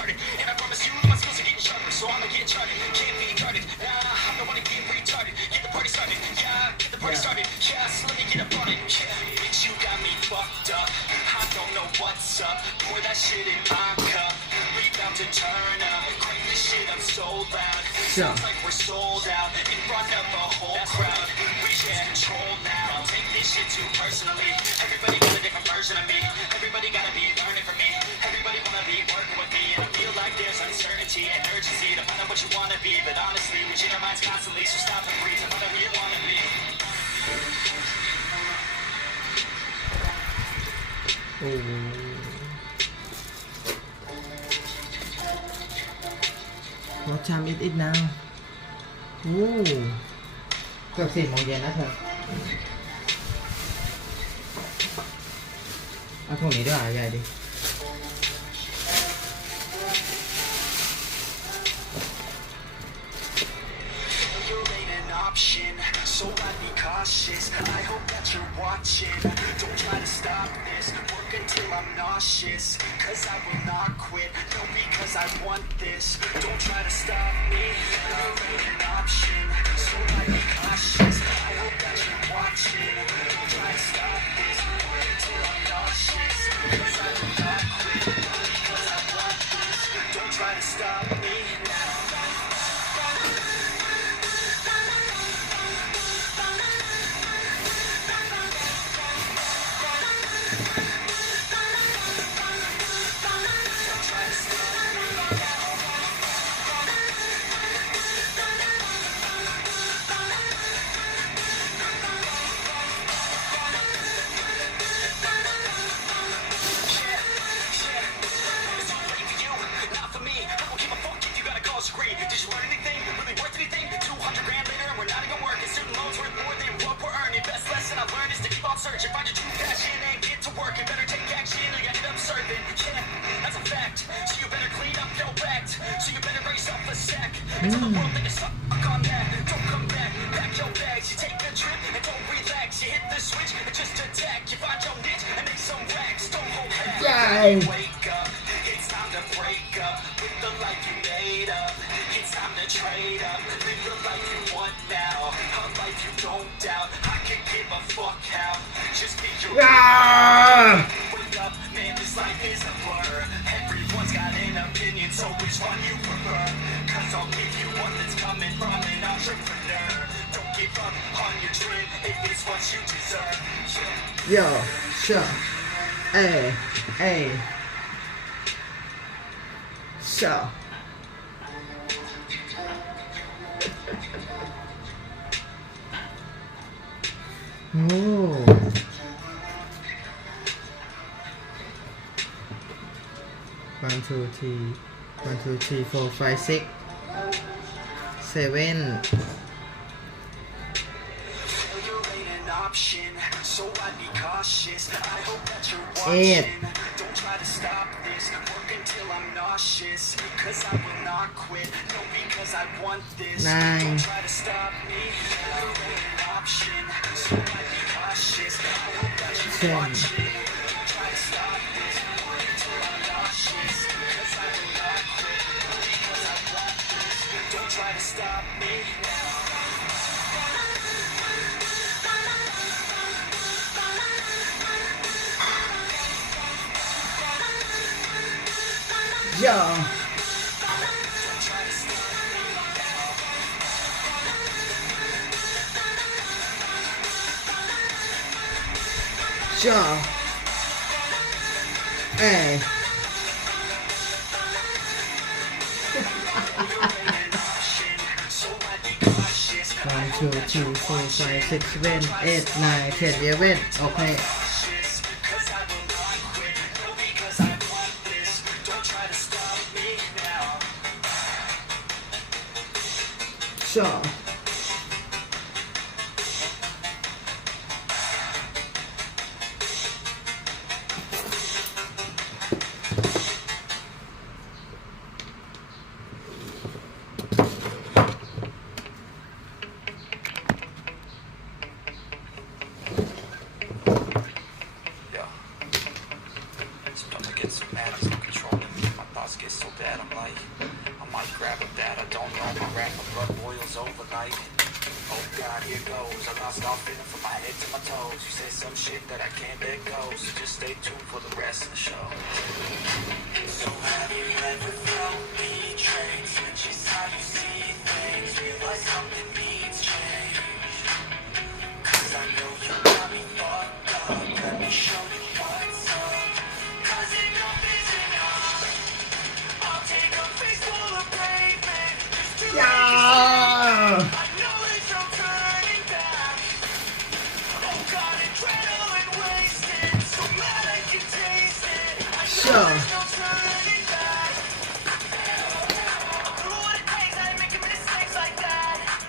turn up, crank this shit up so loud. Sure. Sounds like we're sold out in front of a whole crowd. We can't control now. Take this shit too personally. Everybody got a different version of me. Everybody gotta be learning from me. Everybody wanna be working with me, and I feel like there's uncertainty and urgency to find out what you wanna be. But honestly, we change our minds constantly, so stop and breathe and find out who you wanna be. What time is it now โอ้เกือบ4 โมงเย็นนะเธอเอาพวกนี้ด้วยใหญ่ดิ So I'd be cautious. I hope that you're watching. Don't try to stop this. Work until I'm nauseous. Cause I will not quit. No, because I want this. Don't try to stop me. I ain't an option. So I'd be cautious. I hope that you're watching. Don't try to stop this. Work until I'm nauseous. Cause I will not quit. No, because I want this. Don't try to stop me. Search, find your true passion and get to work. You better take action or you end up serving. Yeah, that's a fact. So you better clean up your act. So you better raise up a sack. And tell the world that you suck on that. Don't come back, pack your bags. You take a trip and don't relax. You hit the switch and just attack. You find your niche and make some racks. Don't hold back. Wake up, it's time to break up with the life you made up. It's time to trade up, live the life you want now. A life you don't doubt. I can give a fuck how. Just be your wake up, man, this life is a blur. Everyone's got an opinion, so which one you prefer? Cause I'll give you one that's coming from an entrepreneur. Don't give up on your dream if it's what you deserve. Yo, sure. Hey, hey. Sure. Oh. 1 2 3 1 2 3 4 5 6 7 So I'd be cautious. I hope that you're 8 watching. Don't try to stop this. Work until I'm nauseous. Cause I will not quit. No, because I want this. 9 Don't try to stop me. I ain't an option. So I'd be cautious. I hope that you're 10 watching. Don't try to stop this. Work until I'm nauseous. Cause I will not quit. No, because I want this. Don't try to stop me. Yo. Sure. Hey. 1 2 3 4 5 6 7 8 9 10 11 okay. Sure. Overnight. Oh God, here goes. I lost all feeling from my head to my toes. You say some shit that I can't let go, so just stay tuned for the rest of the show. So have you ever felt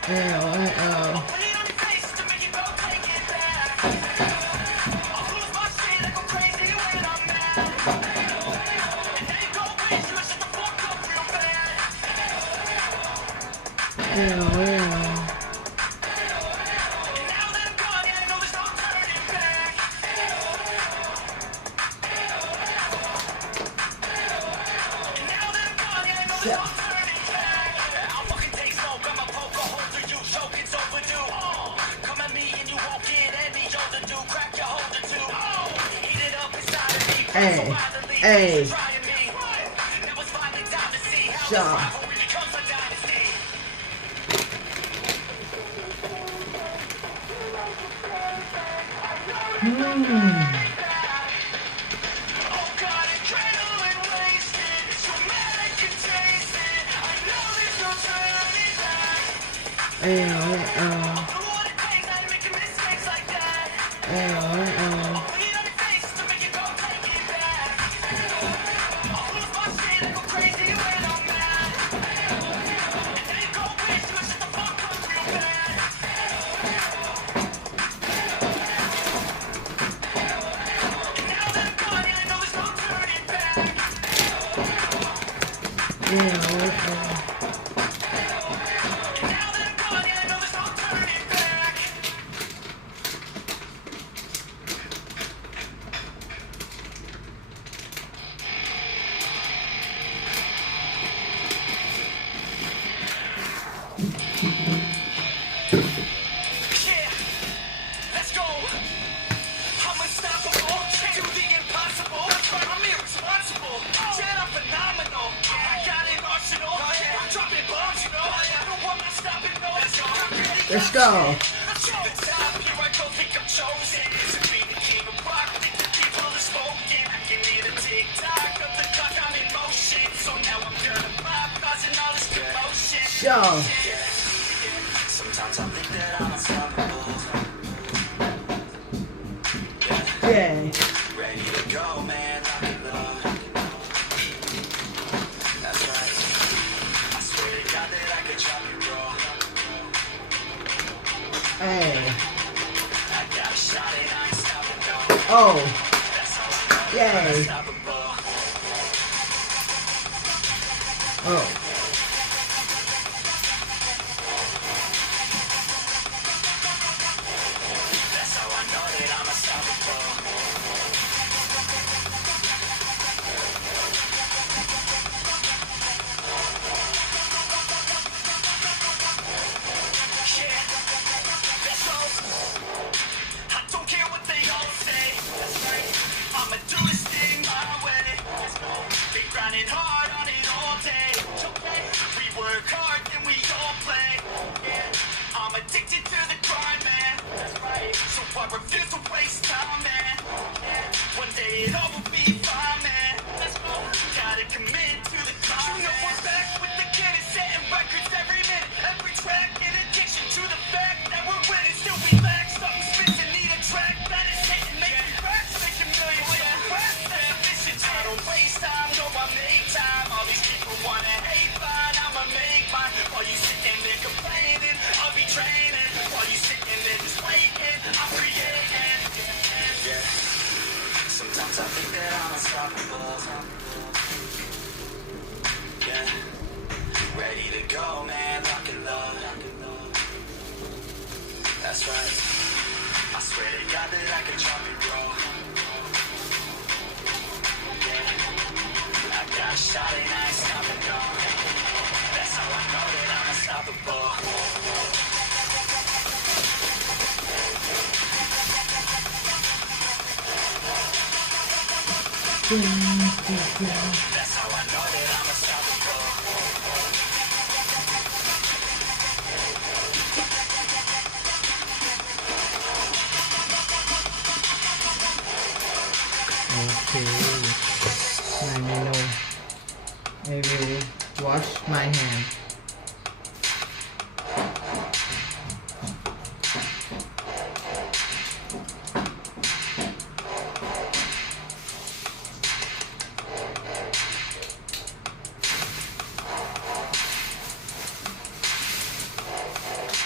L. Hey, hey, Shaw. Let's go. Show. Yeah. Ready to go, man. Lock and load. That's right. I swear to God that I could chop you raw. Hey. I got a shot and I ain't stopping, no. Oh. That's how I know Yay. I'm unstoppable. Oh. That's how I know that I'm unstoppable. Yeah, let's go. I don't care what they all say. That's right. I'ma do this thing my way. Let's go. Been grinding hard on it all day. We work hard and we all play. Yeah. I'm addicted to the grind, man. That's right. So I refuse to waste time, man. Yeah. One day it all will be fine, man. Let's go. Gotta commit to the climb. You know we're back with the kid and setting records every minute, every track. In addiction to the fact that we're winning, still we lack something spits and need a track that is hitting, making cracks, making millions. Cracks that's sufficient. I don't waste time, no, I make time. All these people wanna hate, fine, I'ma make mine. While you sitting there complaining, I'll be training. While you sitting there just waiting, I'm creating. Yeah. Sometimes I think that I'm unstoppable. Yeah. Ready to go, man, lock and load. That's right. I swear to God that I can chop it raw. Yeah. I got a shot and I ain't stopping, no. That's how I know that I'm unstoppable. That's how I know that I'm unstoppable. Okay. Now you know. I will wash my hand.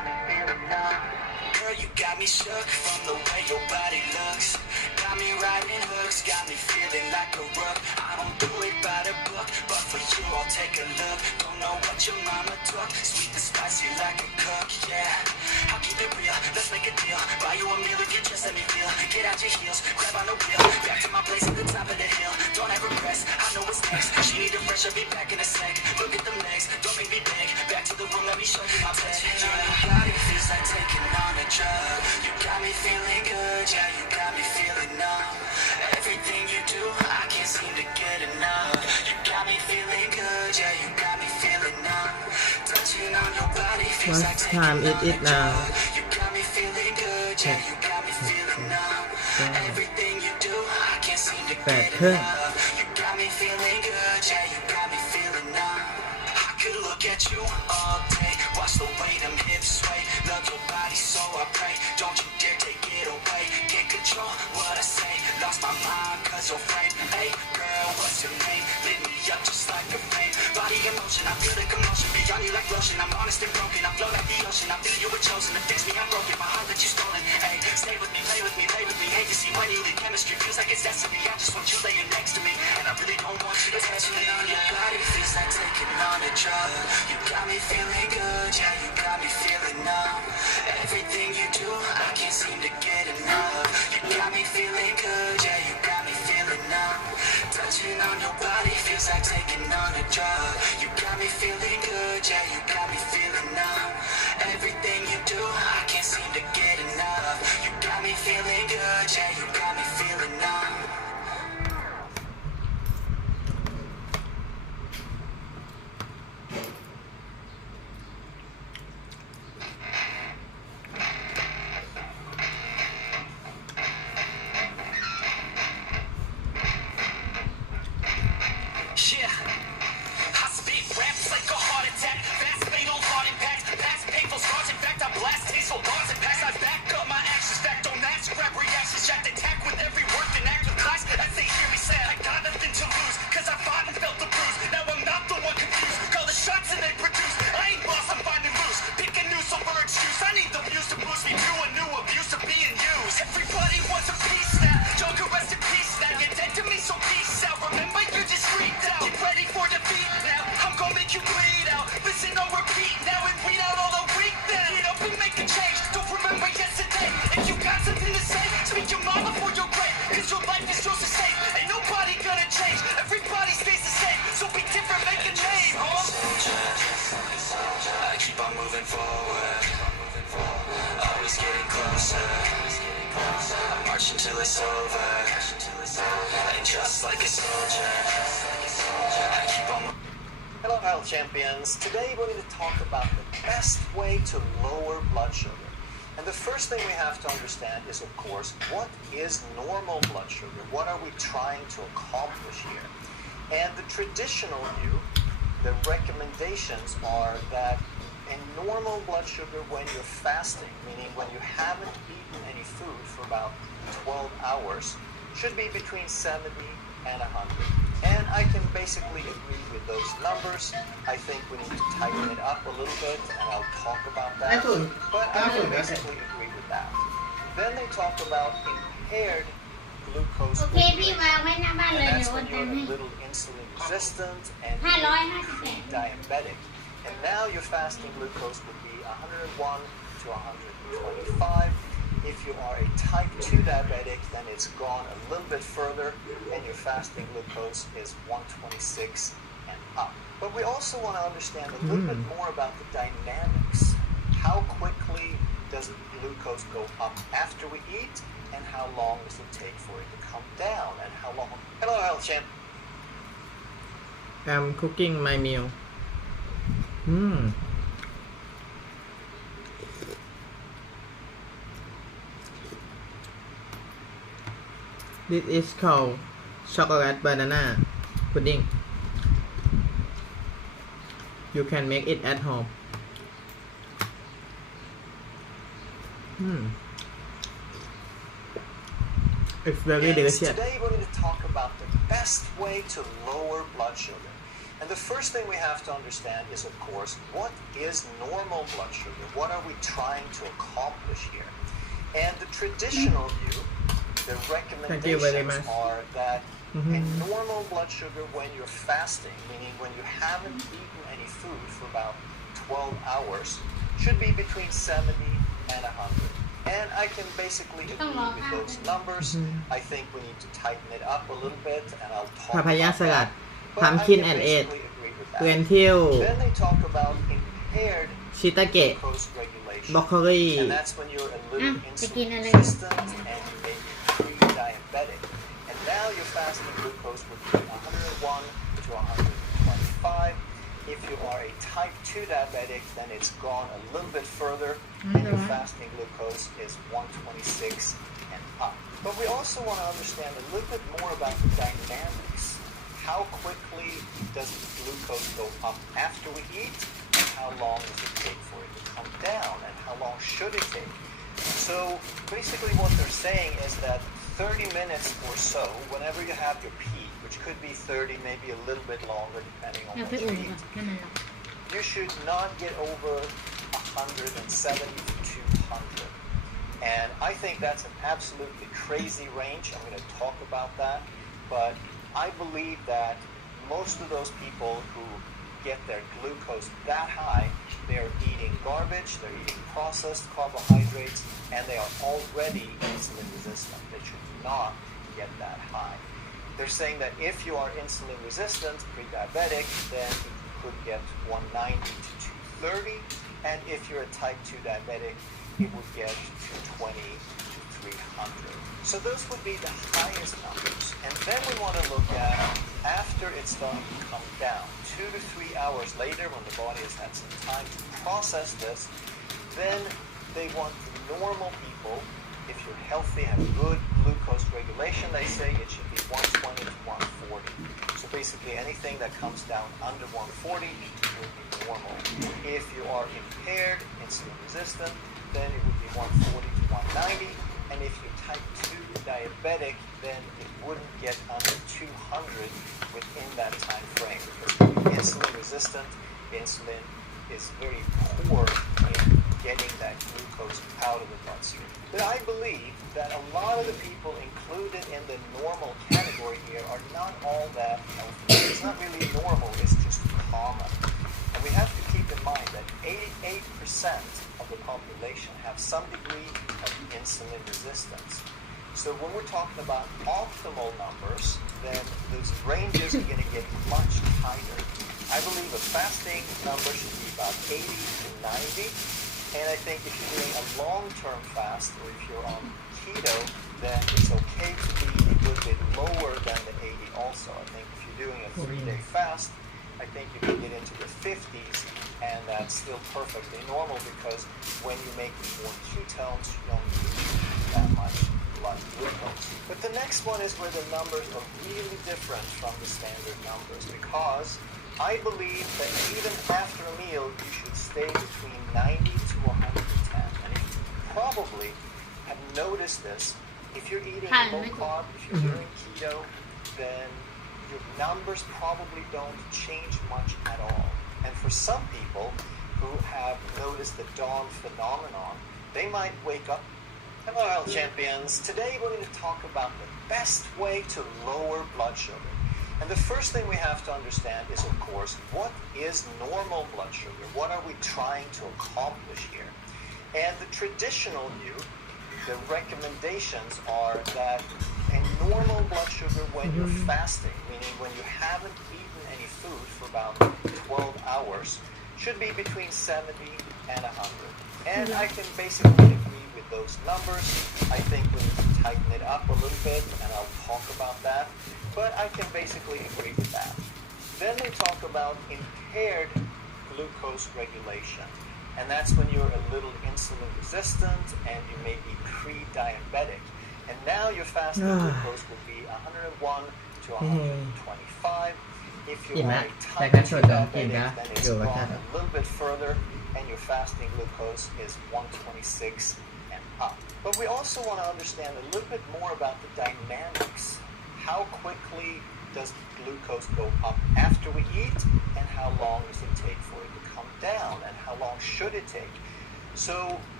me shook from the way your body looks. Got me riding hooks, got me feeling like a rook. I don't do it by the book, but for you I'll take a look. Don't know what your mama took, sweet and spicy like a cook, yeah. I'll keep it real, let's make a deal. Buy you a meal if you just let me feel. Get out your heels, grab on the wheel. Back to my place at the top of the hill. Don't ever press, I know what's next. She need a fresh, I'll be back in a sec. Look at them legs, don't make me beg. Back to the room, let me show you my bed. Your body feels like taking on a drug. You got me feeling good, yeah, you got me feeling numb. Everything you do, I can't seem to get enough. You got me feeling good, yeah, you got me feeling numb. Touching on your body feels like taking on a drug. You got me feeling good, yeah, you got me feeling numb. Everything you do, I can't seem to get enough. You got me feeling good, yeah, you got me feeling numb. I could look at you all day, watch the way them hips sway. Love your body, so I pray. Don't you dare take it away. Can't control what I say. Lost my mind cause you're framed. Hey girl, what's your name? Lit me up just like a flame. Body in motion, I feel the commotion. Beyond you like lotion, I'm honest and broken. I flow like the ocean, I feel you were chosen. To fix me, I'm broken, my heart that you stolen. Hey, stay with me, play with me, lay with me. Hey, you see when you leave, chemistry feels like it's destiny. I just want you laying next to me, and I really don't want you to touch me. On your body feels like taking on a drug. You got me feeling good, yeah, you got me feeling numb. Everything you do, I can't seem to get enough. You got me feeling good, yeah, you got me feeling numb. Touching on your body feels like taking on a drug. You got me feeling good, yeah, you got me feeling numb. Everything you do, I can't seem to get enough. You got me feeling good, yeah, you got me feeling numb. Until it's over, and just like a soldier, I keep on. Hello, health champions. Today we're going to talk about the best way to lower blood sugar. And the first thing we have to understand is, of course, what is normal blood sugar? What are we trying to accomplish here? And the traditional view, the recommendations are that in normal blood sugar when you're fasting, meaning when you haven't eaten any food for about 12 hours, should be between 70 and 100. And I can basically agree with those numbers. I think we need to tighten it up a little bit, and I'll talk about that. But I can basically agree with that. Then they talk about impaired glucose regulation. And that's when you're a little insulin resistant and diabetic. And now your fasting glucose would be 101 to 125. If you are a type 2 diabetic, then it's gone a little bit further, and your fasting glucose is 126 and up. But we also want to understand a little bit more about the dynamics. How quickly does glucose go up after we eat, and how long does it take for it to come down, and how long? Hello, health champ. I'm cooking my meal. This is called chocolate banana pudding. You can make it at home. It's very delicious. Today we're going to talk about the best way to lower blood sugar. And the first thing we have to understand is, of course, what is normal blood sugar? What are we trying to accomplish here? And the traditional view, the recommendations are that a normal blood sugar when you're fasting, meaning when you haven't eaten any food for about 12 hours, should be between 70 and 100. And I can basically agree with those numbers. I think we need to tighten it up a little bit, and I'll talk พาพายา about สลัด that. But I pumpkin can and egg basically agree with เกรน that. ทิล Then they talk about impaired ชิตาเกะ glucose regulation. บรอกโคลี And that's when you're a little begin insulin already. resistant and you may be pre-diabetic. And now your fasting glucose would be 101 to 125. If you are a type 2 diabetic, then it's gone a little bit further, and your fasting glucose is 126 and up. But we also want to understand a little bit more about the dynamics. How quickly does glucose go up after we eat, and how long does it take for it to come down, and how long should it take? So basically what they're saying is that 30 minutes or so, whenever you have your peak, which could be 30, maybe a little bit longer depending on เราไป what อุ่น you ก่อน eat, ให้มันร้อน you should not get over 170 to 200. And I think that's an absolutely crazy range. I'm going to talk about that. But I believe that most of those people who get their glucose that high, they are eating garbage, they're eating processed carbohydrates, and they are already insulin resistant. They should not get that high. They're saying that if you are insulin resistant, pre-diabetic, then you could get 190 to 230, and if you're a type 2 diabetic, it would get 220 to 300. So those would be the highest numbers. And then we want to look at after it's starting to come down, 2 to 3 hours later when the body has had some time to process this, then they want the normal people, if you're healthy, have good glucose regulation, they say it should be 120 to 140. So basically anything that comes down under 140 will be normal. If you are impaired, insulin resistant, then it would be 140 to 190. And if you're type 2 diabetic, then it wouldn't get under 200 within that time frame. Because insulin resistant, insulin is very poor in getting that glucose out of the bloodstream. But I believe that a lot of the people included in the normal category here are not all that healthy. It's not really normal, it's just common. And we have to keep in mind that 88% of the population have some degree of insulin resistance. So when we're talking about optimal numbers, then those ranges are going to get much tighter. I believe a fasting number should be about 80 to 90. And I think if you're doing a long-term fast or if you're on keto, then it's okay to be a little bit lower than the 80 also. I think if you're doing a 3-day fast, I think you can get into the 50s, and that's still perfectly normal because when you make more ketones, you don't need that much blood glucose. But the next one is where the numbers are really different from the standard numbers because I believe that even after a meal, you should stay between 90 to 110. And if you probably have noticed this, if you're eating low carb, if you're doing keto, then your numbers probably don't change much at all. And for some people who have noticed the dawn phenomenon, they might wake up. Hello, health champions. Today we're going to talk about the best way to lower blood sugar. And the first thing we have to understand is, of course, what is normal blood sugar? What are we trying to accomplish here? And the traditional view, the recommendations are that a normal blood sugar when you're fasting, meaning when you haven't eaten any food for about 12 hours, should be between 70 and 100. And I can basically agree with those numbers. I think we need to tighten it up a little bit, and I'll talk about that. But I can basically agree with that. Then they talk about impaired glucose regulation. And that's when you're a little insulin resistant and you may be pre-diabetic. And now your fasting glucose will be 101 to 125. If you are a type 2 diabetic, then it's gone a little bit further and your fasting glucose is 126 and up. But we also want to understand a little bit more about the dynamics. How quickly does glucose go up after we eat, and how long does it take for it to come down, and how long should it take? So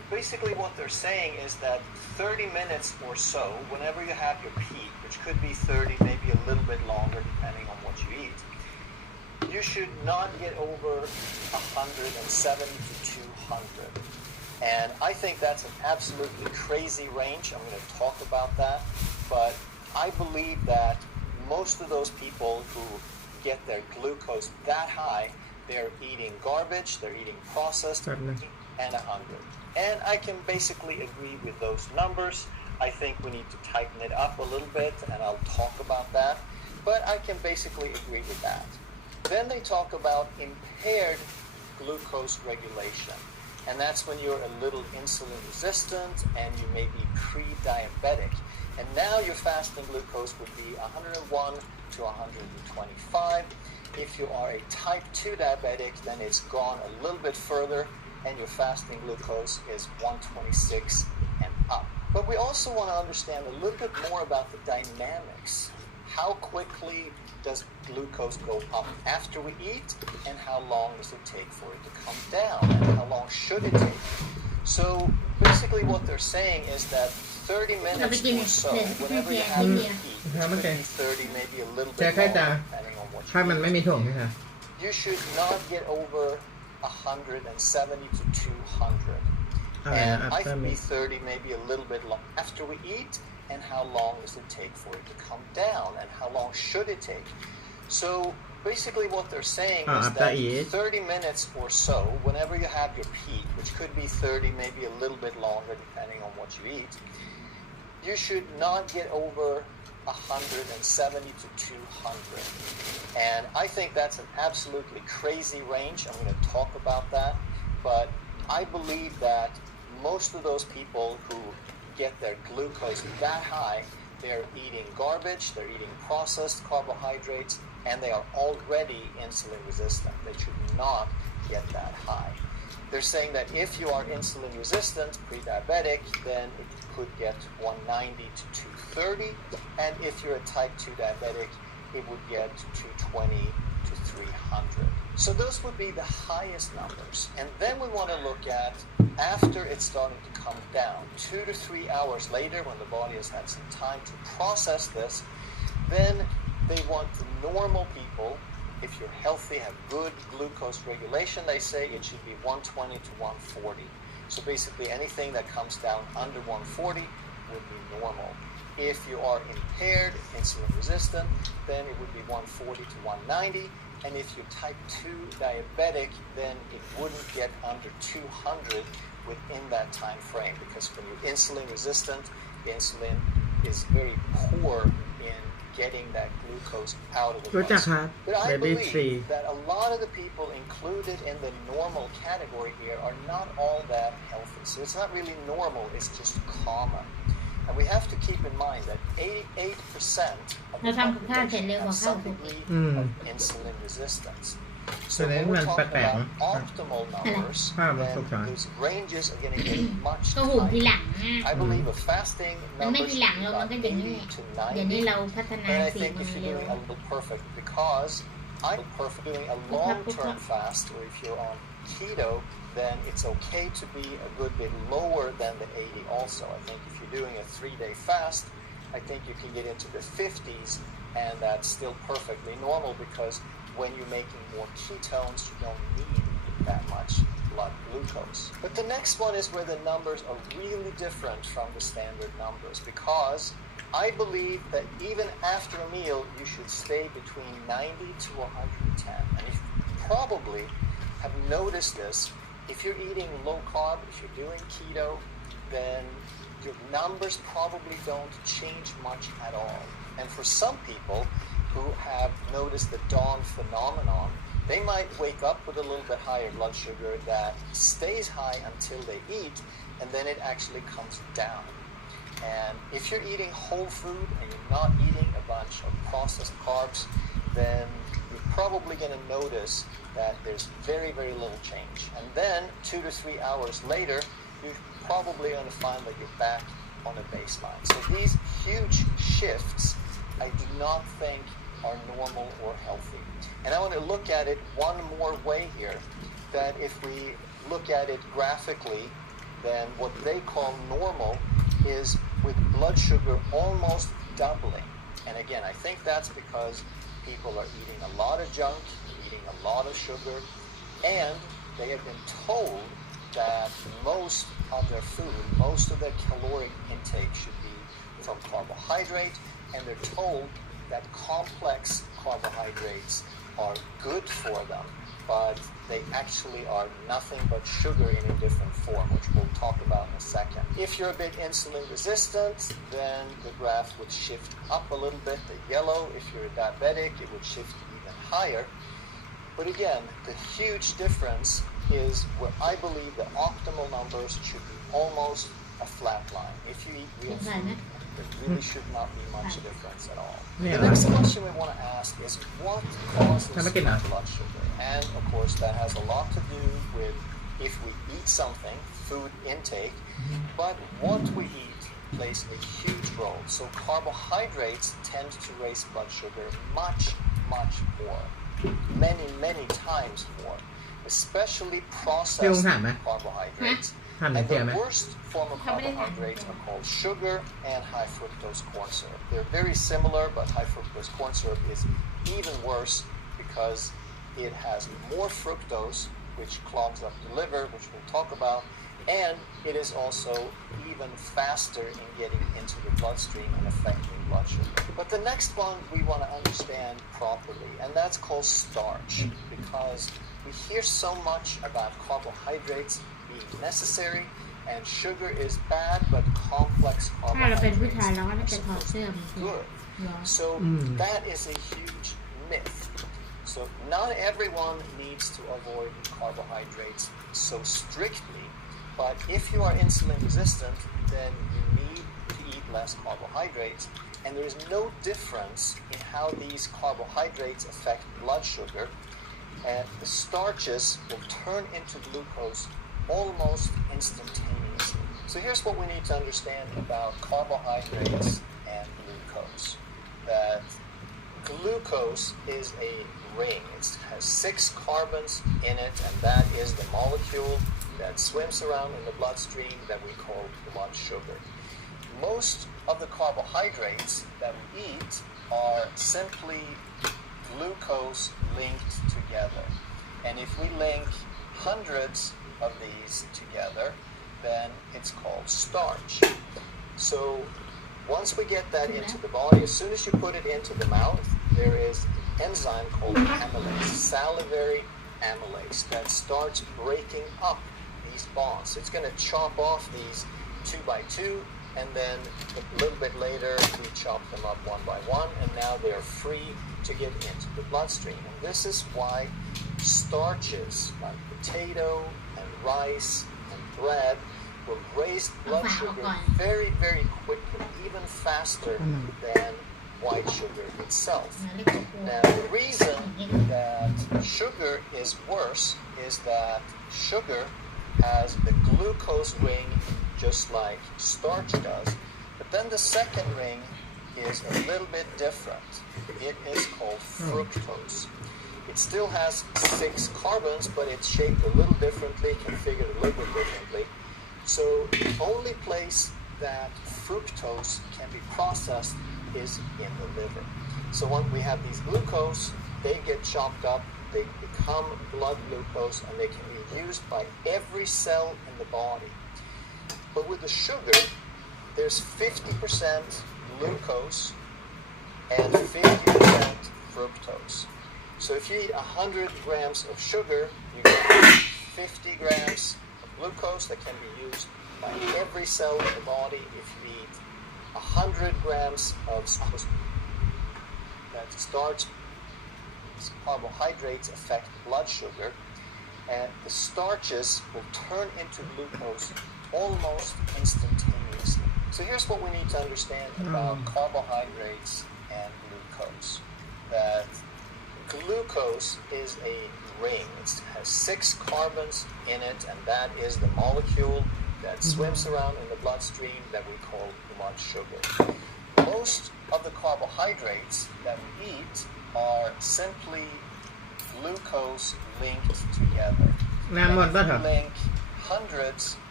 basically what they're saying is that 30 minutes or so, whenever you have your peak, which could be 30, maybe a little bit longer depending on what you eat, you should not get over 170 to 200. And I think that's an absolutely crazy range. I'm going to talk about that. But I believe that most of those people who get their glucose that high, they're eating garbage, they're eating processed, and 100. And I can basically agree with those numbers. I think we need to tighten it up a little bit, and I'll talk about that. But I can basically agree with that. Then they talk about impaired glucose regulation. And that's when you're a little insulin resistant and you may be pre-diabetic. And now your fasting glucose would be 101 to 125. If you are a type 2 diabetic, then it's gone a little bit further and your fasting glucose is 126 and up. But we also want to understand a little bit more about the dynamics. How quickly does glucose go up after we eat, and how long does it take for it to come down, and how long should it take? So basically what they're saying is that 30 minutes or so, whenever you have your peak, which could be 30, maybe a little bit longer, depending on what ถ้ามันไม่มี you ถ่วง eat, ใช่ไหม you should not get over 170 to 200. And I think 30, maybe a little bit long after we eat, and how long does it take for it to come down, and how long should it take? So basically what they're saying is that 30 minutes or so, whenever you have your peak, which could be 30, maybe a little bit longer depending on what you eat, you should not get over 170 to 200. And I think that's an absolutely crazy range. I'm going to talk about that. But I believe that most of those people who get their glucose that high, they're eating garbage, they're eating processed carbohydrates, and they are already insulin resistant. They should not get that high. They're saying that if you are insulin resistant, pre-diabetic, then it could get 190 to 230, and if you're a type 2 diabetic, it would get 220 to 300. So those would be the highest numbers. And then we want to look at after it's starting to come down, 2 to 3 hours later, when the body has had some time to process this, then they want the normal people, if you're healthy, have good glucose regulation, they say it should be 120 to 140. So basically anything that comes down under 140 would be normal. If you are impaired, insulin resistant, then it would be 140 to 190. And if you're type 2 diabetic, then it wouldn't get under 200 within that time frame, because when you're insulin resistant, the insulin is very poor in getting that glucose out of the bloodstream. But I believe that a lot of the people included in the normal category here are not all that healthy. So it's not really normal, it's just common. And we have to keep in mind that 88% of the population have some degree of insulin resistance. So when we're talking about optimal numbers, then those ranges are going to get much ก็หุงทีหลัง I believe a fasting มันไม่ numbers ทีหลัง should เรา be มัน about ก็อย่างนี้ 80 to เดี๋ยวนี้ 90. เราพัฒนา And I สี think มัน if เร็ you're ว doing a little perfect, because I'm perfect doing a long-term fast, or if you're on keto, then it's okay to be a good bit lower than the 80 also. I think if you're doing a 3-day fast, I think you can get into the 50s, and that's still perfectly normal, because when you're making more ketones, you don't need that much blood glucose. But the next one is where the numbers are really different from the standard numbers, because I believe that even after a meal, you should stay between 90 to 110. And you probably have noticed this. If you're eating low carb, if you're doing keto, then your numbers probably don't change much at all. And for some people who have noticed the dawn phenomenon, they might wake up with a little bit higher blood sugar that stays high until they eat, and then it actually comes down. And if you're eating whole food and you're not eating a bunch of processed carbs, then you're probably going to notice that there's very, very little change. And then 2 to 3 hours later, you're probably going to find that you're back on a baseline. So these huge shifts, I do not think are normal or healthy. And I want to look at it one more way here, that if we look at it graphically, then what they call normal is with blood sugar almost doubling. And again, I think that's because people are eating a lot of junk, eating a lot of sugar, and they have been told that most of their food, most of their caloric intake should be from carbohydrate, and they're told that complex carbohydrates are good for them, but they actually are nothing but sugar in a different form, which we'll talk about in a second. If you're a bit insulin resistant, then the graph would shift up a little bit, the yellow. If you're diabetic, it would shift even higher. But again, the huge difference is where I believe the optimal numbers should be almost a flat line. If you eat real food, there really should not be much difference at all. The next question we want to ask is what causes blood sugar? And of course, that has a lot to do with if we eat something, food intake, but what we eat plays a huge role. So carbohydrates tend to raise blood sugar much, much more, many times more, especially processed carbohydrates. And the worst form of carbohydrates are called sugar and high fructose corn syrup. They're very similar, but high fructose corn syrup is even worse because it has more fructose, which clogs up the liver, which we'll talk about, and it is also even faster in getting into the bloodstream and affecting blood sugar. But the next one we want to understand properly, and that's called starch, because we hear so much about carbohydrates being necessary, and sugar is bad, but complex carbohydrates are supposed to be good. So that is a huge myth. So not everyone needs to avoid carbohydrates so strictly, but if you are insulin resistant, then you need to eat less carbohydrates, and there is no difference in how these carbohydrates affect blood sugar, and the starches will turn into glucose almost instantaneously. So here's what we need to understand about carbohydrates and glucose. That glucose is a ring. It has 6 carbons in it, and that is the molecule that swims around in the bloodstream that we call blood sugar. Most of the carbohydrates that we eat are simply glucose linked together. And if we link hundreds of these together, then it's called starch. So once we get that into the body, as soon as you put it into the mouth, there is an enzyme called amylase, salivary amylase, that starts breaking up these bonds. It's going to chop off these 2 by 2, and then a little bit later we chop them up 1 by 1, and now they're free to get into the bloodstream. And this is why starches like potato and rice and bread will raise blood sugar very, very quickly, even faster than white sugar itself. Now, the reason that sugar is worse is that sugar has the glucose ring just like starch does, but then the second ring is a little bit different. It is called fructose. It still has 6 carbons, but it's shaped a little differently, configured a little bit differently. So the only place that fructose can be processed is in the liver. So when we have these glucose, they get chopped up, they become blood glucose, and they can be used by every cell in the body. But with the sugar, there's 50% glucose and 50% fructose. So if you eat 100 grams of sugar, you get 50 grams of glucose that can be used by every cell in the body. If you eat 100 grams of that starch, carbohydrates affect blood sugar, and the starches will turn into glucose almost instantaneously. So here's what we need to understand about carbohydrates and glucose. That glucose is a ring. It has 6 carbons in it, and that is the molecule that swims around in the bloodstream that we call blood sugar. Most of the carbohydrates that we eat are simply glucose linked together. And if we link hundreds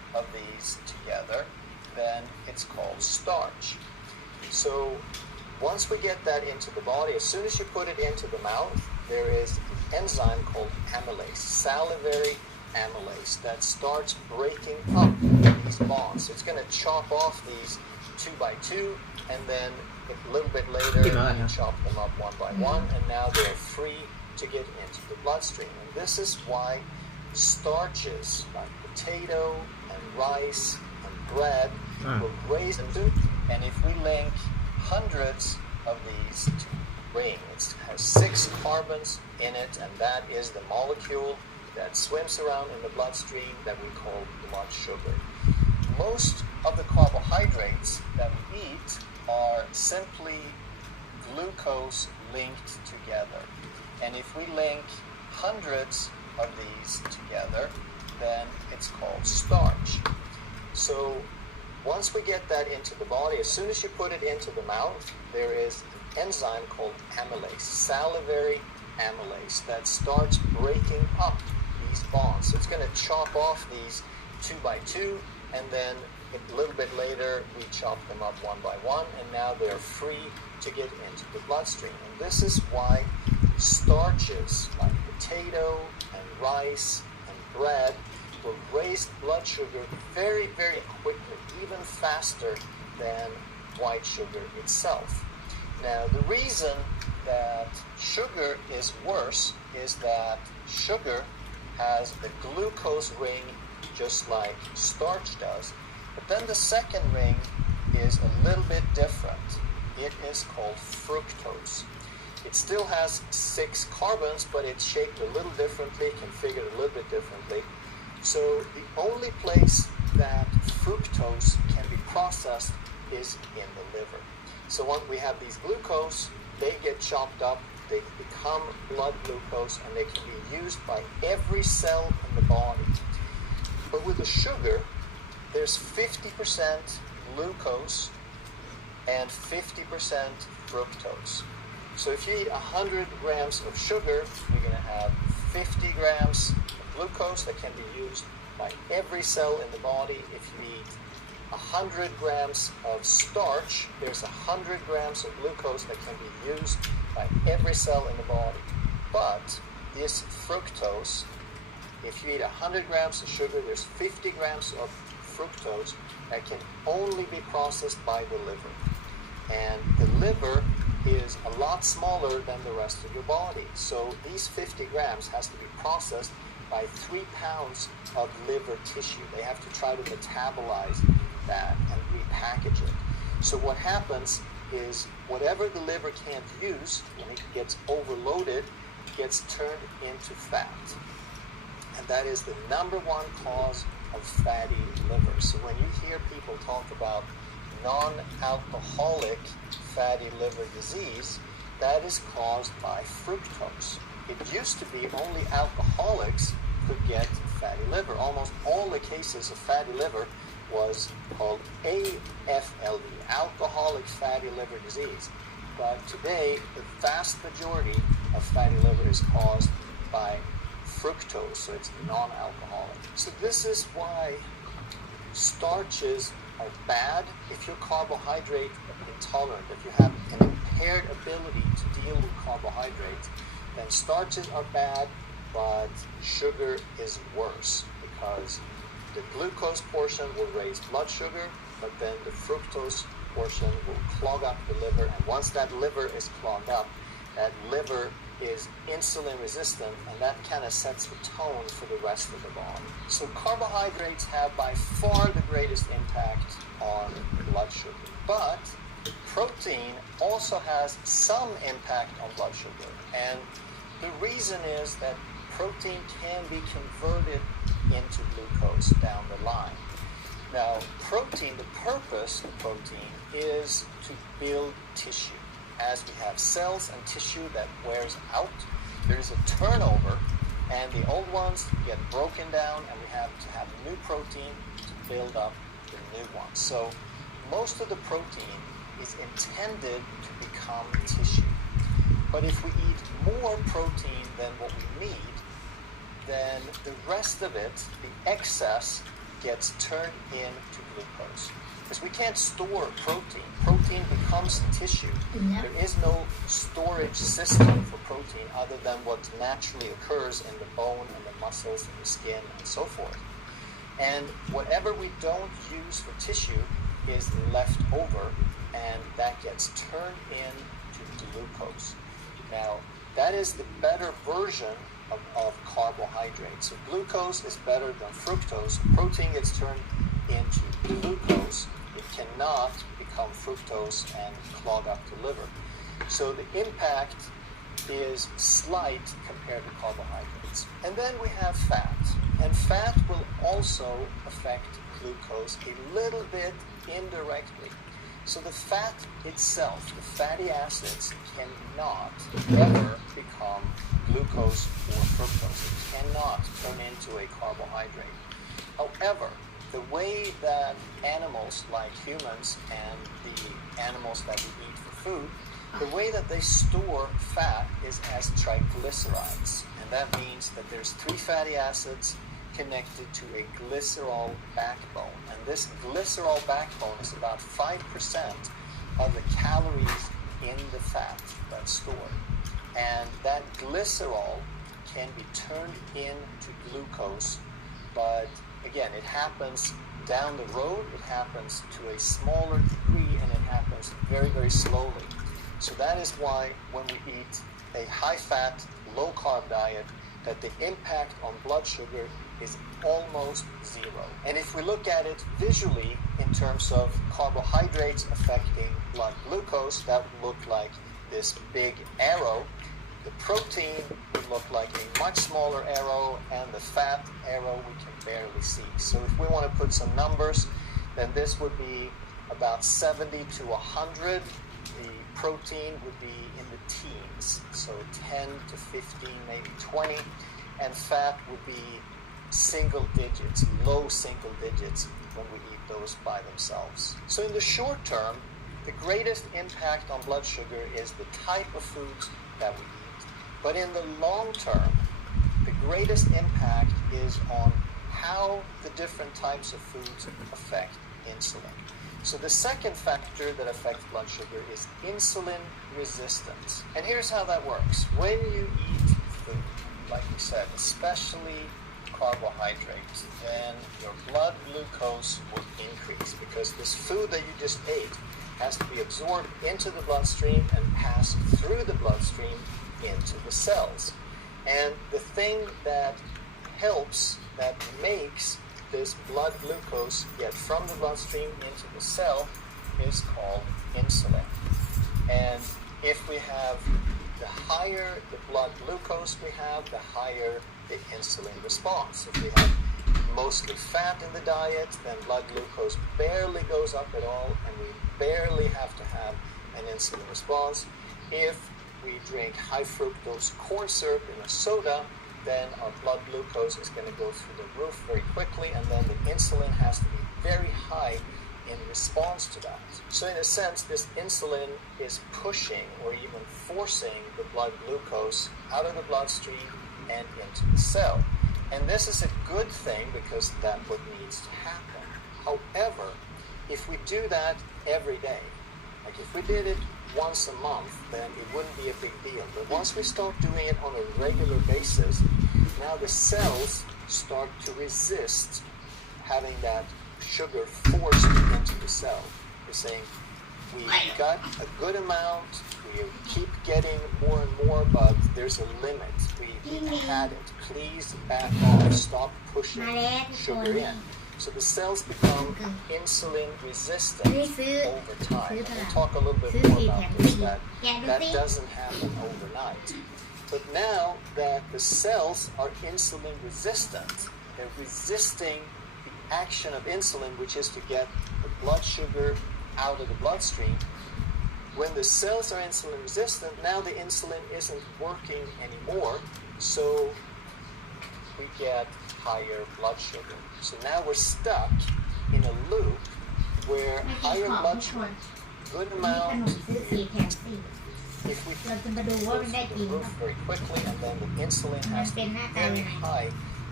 of these together, then it's called starch. So once we get that into the body, as soon as you put it into the mouth, there is an enzyme called amylase, salivary amylase, that starts breaking up these bonds. So it's going to chop off these 2 by 2, and then a little bit later you chop them up 1 by 1, and now they're free to get into the bloodstream. And this is why starches like potato and rice and bread will raise into, and if we link hundreds of these to ring, it has 6 carbons in it, and that is the molecule that swims around in the bloodstream that we call blood sugar. Most of the carbohydrates that we eat are simply glucose linked together. And if we link hundreds of these together, then it's called starch. So once we get that into the body, as soon as you put it into the mouth, there is an enzyme called amylase, salivary amylase, that starts breaking up these bonds. So it's going to chop off these 2 by 2, and then a little bit later we chop them up 1 by 1, and now they're free to get into the bloodstream. And this is why starches like potato and rice and bread will raise blood sugar very, very quickly, even faster than white sugar itself. Now, the reason that sugar is worse is that sugar has a glucose ring just like starch does, but then the second ring is a little bit different. It is called fructose. It still has 6 carbons, but it's shaped a little differently, configured a little bit differently. So the only place that fructose can be processed is in the liver. So once we have these glucose, they get chopped up, they become blood glucose, and they can be used by every cell in the body. But with the sugar, there's 50% glucose and 50% fructose. So if you eat 100 grams of sugar, you're going to have 50 grams of glucose that can be used by every cell in the body. If you eat 100 grams of starch, there's 100 grams of glucose that can be used by every cell in the body. But this fructose, if you eat 100 grams of sugar, there's 50 grams of fructose that can only be processed by the liver. And the liver is a lot smaller than the rest of your body. So these 50 grams has to be processed by 3 pounds of liver tissue. They have to try to metabolize that and repackage it. So what happens is whatever the liver can't use, when it gets overloaded, gets turned into fat. And that is the number 1 cause of fatty liver. So when you hear people talk about non-alcoholic fatty liver disease, that is caused by fructose. It used to be only alcoholics could get fatty liver. Almost all the cases of fatty liver was called AFLD, alcoholic fatty liver disease. But today, the vast majority of fatty liver is caused by fructose, so it's non-alcoholic. So this is why starches are bad if you're carbohydrate intolerant, if you have an impaired ability to deal with carbohydrates. Then starches are bad, but sugar is worse because the glucose portion will raise blood sugar, but then the fructose portion will clog up the liver, and once that liver is clogged up, that liver is insulin resistant, and that kind of sets the tone for the rest of the body. So carbohydrates have by far the greatest impact on blood sugar, but protein also has some impact on blood sugar, and the reason is that protein can be converted into glucose down the line. Now, protein, the purpose of protein is to build tissue. As we have cells and tissue that wears out, there's a turnover, and the old ones get broken down, and we have to have new protein to build up the new ones. So most of the protein is intended to become tissue. But if we eat more protein than what we need, then the rest of it, the excess, gets turned into glucose. Because we can't store protein. Protein becomes tissue. There is no storage system for protein other than what naturally occurs in the bone and the muscles and the skin and so forth. And whatever we don't use for tissue is left over, and that gets turned into glucose. Now, that is the better version of carbohydrates. So glucose is better than fructose. Protein gets turned into glucose. It cannot become fructose and clog up the liver. So the impact is slight compared to carbohydrates. And then we have fat. And fat will also affect glucose a little bit indirectly. So the fat itself, the fatty acids, cannot ever become glucose or fructose. It cannot turn into a carbohydrate. However, the way that animals like humans and the animals that we eat for food, the way that they store fat is as triglycerides. And that means that there's 3 fatty acids connected to a glycerol backbone. And this glycerol backbone is about 5% of the calories in the fat that's stored. And that glycerol can be turned into glucose, but again, it happens down the road, it happens to a smaller degree, and it happens very, very slowly. So that is why when we eat a high-fat, low-carb diet, that the impact on blood sugar is almost zero. And if we look at it visually in terms of carbohydrates affecting blood glucose, that would look like this big arrow. The protein would look like a much smaller arrow, and the fat arrow we can barely see. So if we want to put some numbers, then this would be about 70 to 100. The protein would be in the teens, so 10 to 15, maybe 20, and fat would be single digits, low single digits when we eat those by themselves. So in the short term, the greatest impact on blood sugar is the type of foods that we eat. But in the long term, the greatest impact is on how the different types of foods affect insulin. So the second factor that affects blood sugar is insulin resistance. And here's how that works. When you eat food, like we said, especially carbohydrates, then your blood glucose will increase because this food that you just ate has to be absorbed into the bloodstream and pass through the bloodstream into the cells. And the thing that helps, that makes this blood glucose get from the bloodstream into the cell is called insulin. And if we have the higher the blood glucose we have, the higher the insulin response. If we have mostly fat in the diet, then blood glucose barely goes up at all, and we barely have to have an insulin response. If we drink high fructose corn syrup in a soda, then our blood glucose is going to go through the roof very quickly, and then the insulin has to be very high in response to that. So in a sense, this insulin is pushing or even forcing the blood glucose out of the bloodstream and into the cell. And this is a good thing because that's what needs to happen. However, if we do that every day, like if we did it once a month, then it wouldn't be a big deal. But once we start doing it on a regular basis, now the cells start to resist having that sugar forced into the cell. We're saying, we got a good amount, we keep getting more and more, but there's a limit. We had it. Please back off. Stop pushing sugar in. So the cells become insulin resistant over time. And we'll talk a little bit more about this, that doesn't happen overnight. But now that the cells are insulin resistant, they're resisting the action of insulin, which is to get the blood sugar out of the bloodstream. When the cells are insulin resistant, now the insulin isn't working anymore, so we get higher blood sugar. So now we're stuck in a loop where higher blood sugar, good amount, if we go through the roof very quickly, and then the insulin has to be very high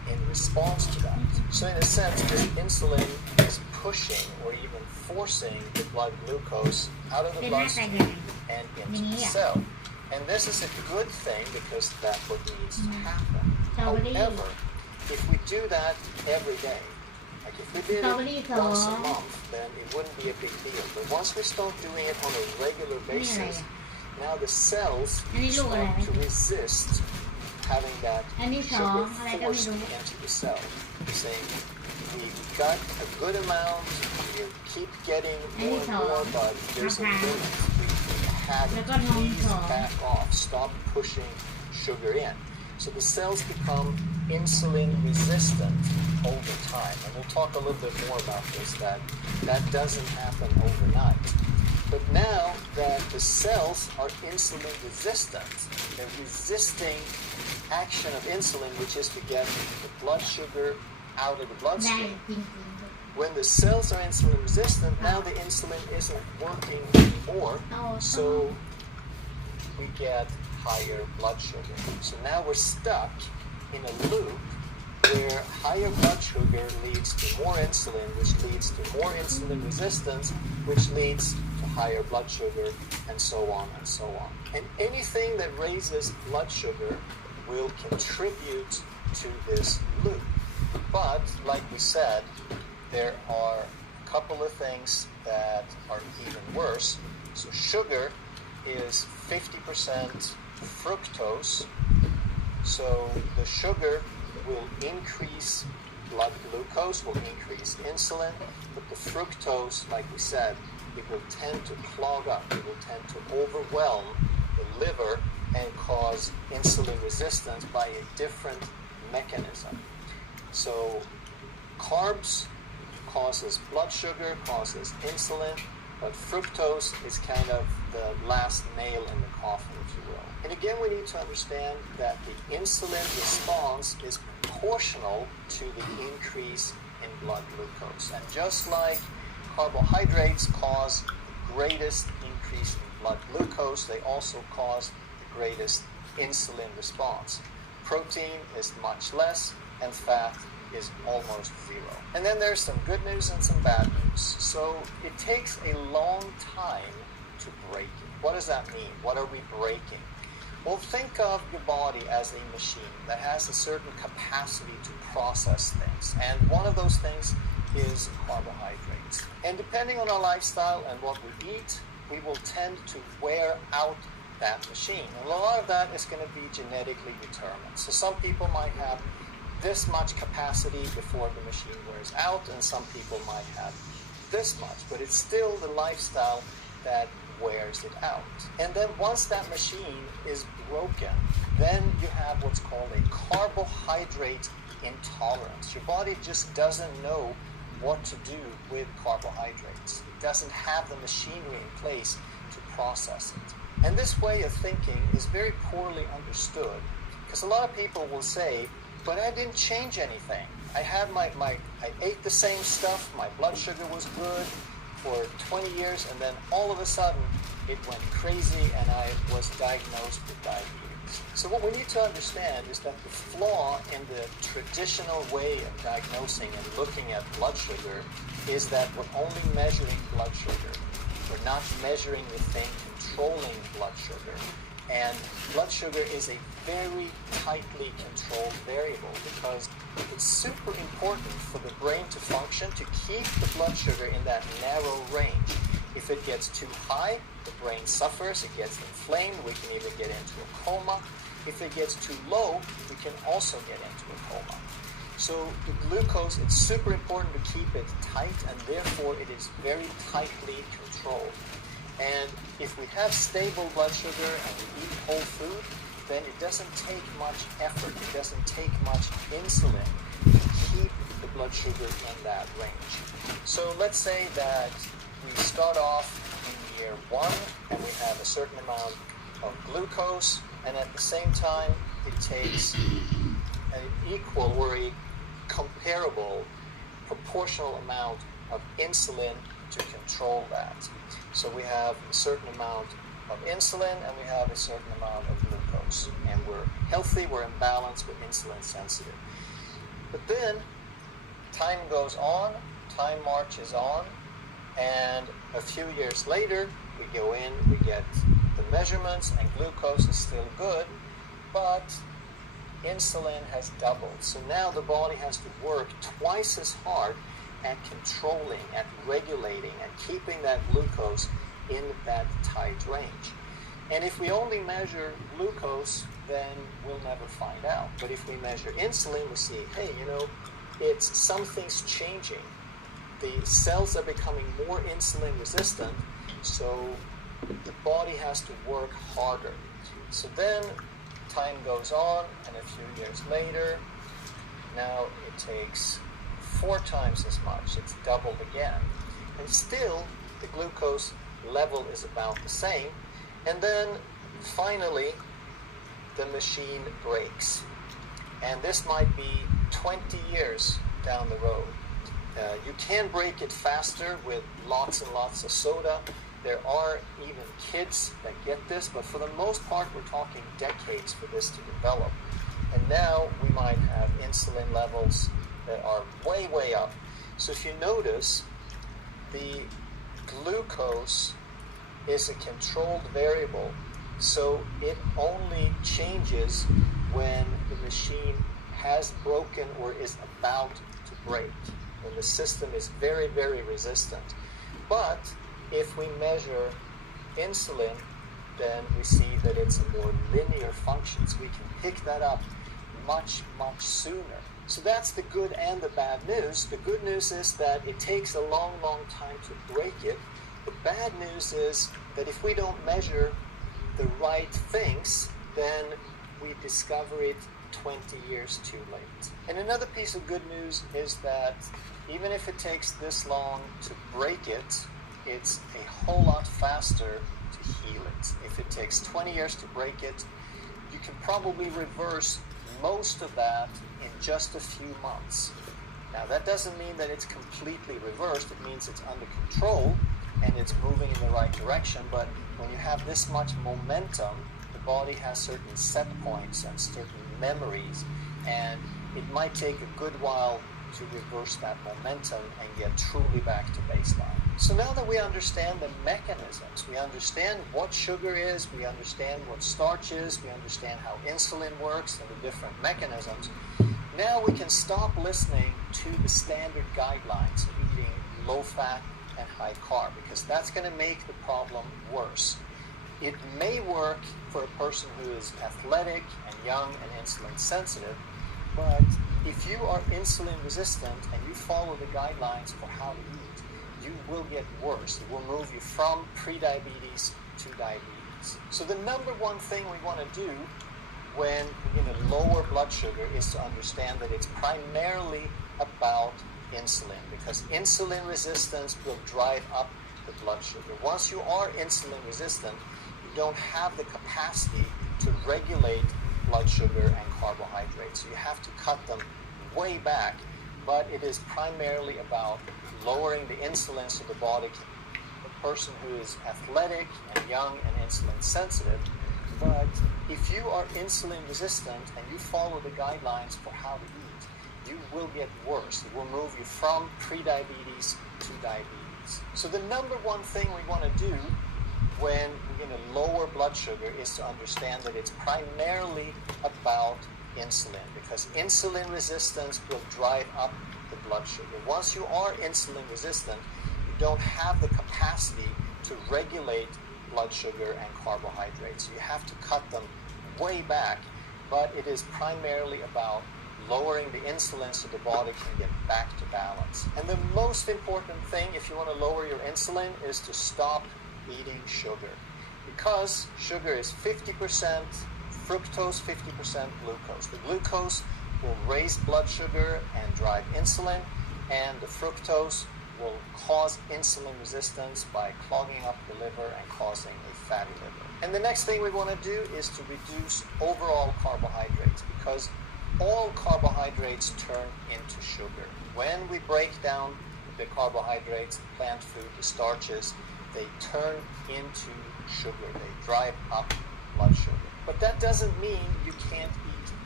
in response to that. So in a sense, this insulin is pushing or even forcing the blood glucose out of the เป็นหน้าตา bloodstream ยังไง and into Mini, the yeah. cell. And this is a good thing because that's what needs to happen. Strawberry. However, if we do that every day, like if we did Strawberry it once a month, then it wouldn't be a big deal. But once we start doing it on a regular basis, now the cells start to resist having that อันที่สอง sugar อะไรก็ไม่ forced รู้ into the cell. Saying we got a good amount, we keep getting more and more, but there's a limit. We had to please back off, stop pushing sugar in. So the cells become insulin resistant over time. And we'll talk a little bit more about this, that doesn't happen overnight. But now that the cells are insulin resistant, they're resisting action of insulin, which is to get the blood sugar out of the ได้ bloodstream. จริง When the cells are insulin resistant, now the insulin isn't working anymore, so we get higher blood sugar. So now we're stuck in a loop where higher blood sugar leads to more insulin, which leads to more insulin resistance, which leads to higher blood sugar, and so on and so on. And anything that raises blood sugar will contribute to this loop. But like we said, there are a couple of things that are even worse. So sugar is 50% fructose. So the sugar will increase blood glucose, will increase insulin, but the fructose, like we said, it will tend to clog up. It will tend to overwhelm the liver and cause insulin resistance by a different mechanism. So carbs causes blood sugar, causes insulin, but fructose is kind of the last nail in the coffin, if you will. And again, we need to understand that the insulin response is proportional to the increase in blood glucose. And just like carbohydrates cause the greatest increase in blood glucose, they also cause the greatest insulin response. Protein is much less, and fat is almost zero. And then there's some good news and some bad news. So it takes a long time to break it. What does that mean? What are we breaking? Well, think of your body as a machine that has a certain capacity to process things. And one of those things is carbohydrates. And depending on our lifestyle and what we eat, we will tend to wear out that machine. And a lot of that is going to be genetically determined. So some people might have this much capacity before the machine wears out, and some people might have this much, but it's still the lifestyle that wears it out. And then once that machine is broken, then you have what's called a carbohydrate intolerance. Your body just doesn't know what to do with carbohydrates. It doesn't have the machinery in place to process it. And this way of thinking is very poorly understood, because a lot of people will say, but I didn't change anything. I ate the same stuff, my blood sugar was good for 20 years, and then all of a sudden it went crazy and I was diagnosed with diabetes. So what we need to understand is that the flaw in the traditional way of diagnosing and looking at blood sugar is that we're only measuring blood sugar. We're not measuring the thing controlling blood sugar. And blood sugar is a very tightly controlled variable because it's super important for the brain to function to keep the blood sugar in that narrow range. If it gets too high, the brain suffers, it gets inflamed, we can even get into a coma. If it gets too low, we can also get into a coma. So the glucose, it's super important to keep it tight, and therefore it is very tightly controlled. And if we have stable blood sugar and we eat whole food, then it doesn't take much effort, it doesn't take much insulin to keep the blood sugar in that range. So let's say that we start off in year 1 and we have a certain amount of glucose, and at the same time it takes an equal or a comparable proportional amount of insulin to control that. So we have a certain amount of insulin and we have a certain amount of glucose. And we're healthy, we're in balance, we're insulin sensitive. But then time goes on, time marches on, and a few years later, we go in, we get the measurements, and glucose is still good, but insulin has doubled. So now the body has to work twice as hard at controlling, at regulating, and keeping that glucose in that tight range. And if we only measure glucose, then we'll never find out. But if we measure insulin, we see, hey, it's something's changing. The cells are becoming more insulin resistant, so the body has to work harder. So then time goes on, and a few years later, now it takes 4 times as much. It's doubled again. And still, the glucose level is about the same. And then finally, the machine breaks. And this might be 20 years down the road. You can break it faster with lots and lots of soda. There are even kids that get this, but for the most part, we're talking decades for this to develop. And now we might have insulin levels that are way, way up. So if you notice, the glucose is a controlled variable, so it only changes when the machine has broken or is about to break, when the system is very, very resistant. But if we measure insulin, then we see that it's a more linear function, so we can pick that up much, much sooner. So that's the good and the bad news. The good news is that it takes a long, long time to break it. The bad news is that if we don't measure the right things, then we discover it 20 years too late. And another piece of good news is that even if it takes this long to break it, it's a whole lot faster to heal it. If it takes 20 years to break it, you can probably reverse most of that in just a few months. Now, that doesn't mean that it's completely reversed. It means it's under control and it's moving in the right direction. But when you have this much momentum, the body has certain set points and certain memories, and it might take a good while to reverse that momentum and get truly back to baseline. So now that we understand the mechanisms, we understand what sugar is, we understand what starch is, we understand how insulin works and the different mechanisms, now we can stop listening to the standard guidelines of eating low fat and high carb, because that's going to make the problem worse. It may work for a person who is athletic and young and insulin sensitive, but if you are insulin resistant and you follow the guidelines for how to eat, you will get worse. It will move you from prediabetes to diabetes. So the number one thing we want to do when we're going to lower blood sugar is to understand that it's primarily about insulin, because insulin resistance will drive up the blood sugar. Once you are insulin resistant, you don't have the capacity to regulate blood sugar and carbohydrates. So you have to cut them way back, but it is primarily about lowering the insulin so the body can, a person who is athletic and young and insulin sensitive. But if you are insulin resistant and you follow the guidelines for how to eat, you will get worse. It will move you from prediabetes to diabetes. So the number one thing we want to do when we're going to lower blood sugar is to understand that it's primarily about insulin, because insulin resistance will drive up the blood sugar. Once you are insulin resistant, you don't have the capacity to regulate blood sugar and carbohydrates. So you have to cut them way back, but it is primarily about lowering the insulin so the body can get back to balance. And the most important thing if you want to lower your insulin is to stop eating sugar, because sugar is 50% fructose, 50% glucose. The glucose will raise blood sugar and drive insulin, and the fructose will cause insulin resistance by clogging up the liver and causing a fatty liver. And the next thing we want to do is to reduce overall carbohydrates, because all carbohydrates turn into sugar. When we break down the carbohydrates, the plant food, the starches, they turn into sugar. They drive up blood sugar. But that doesn't mean you can't eat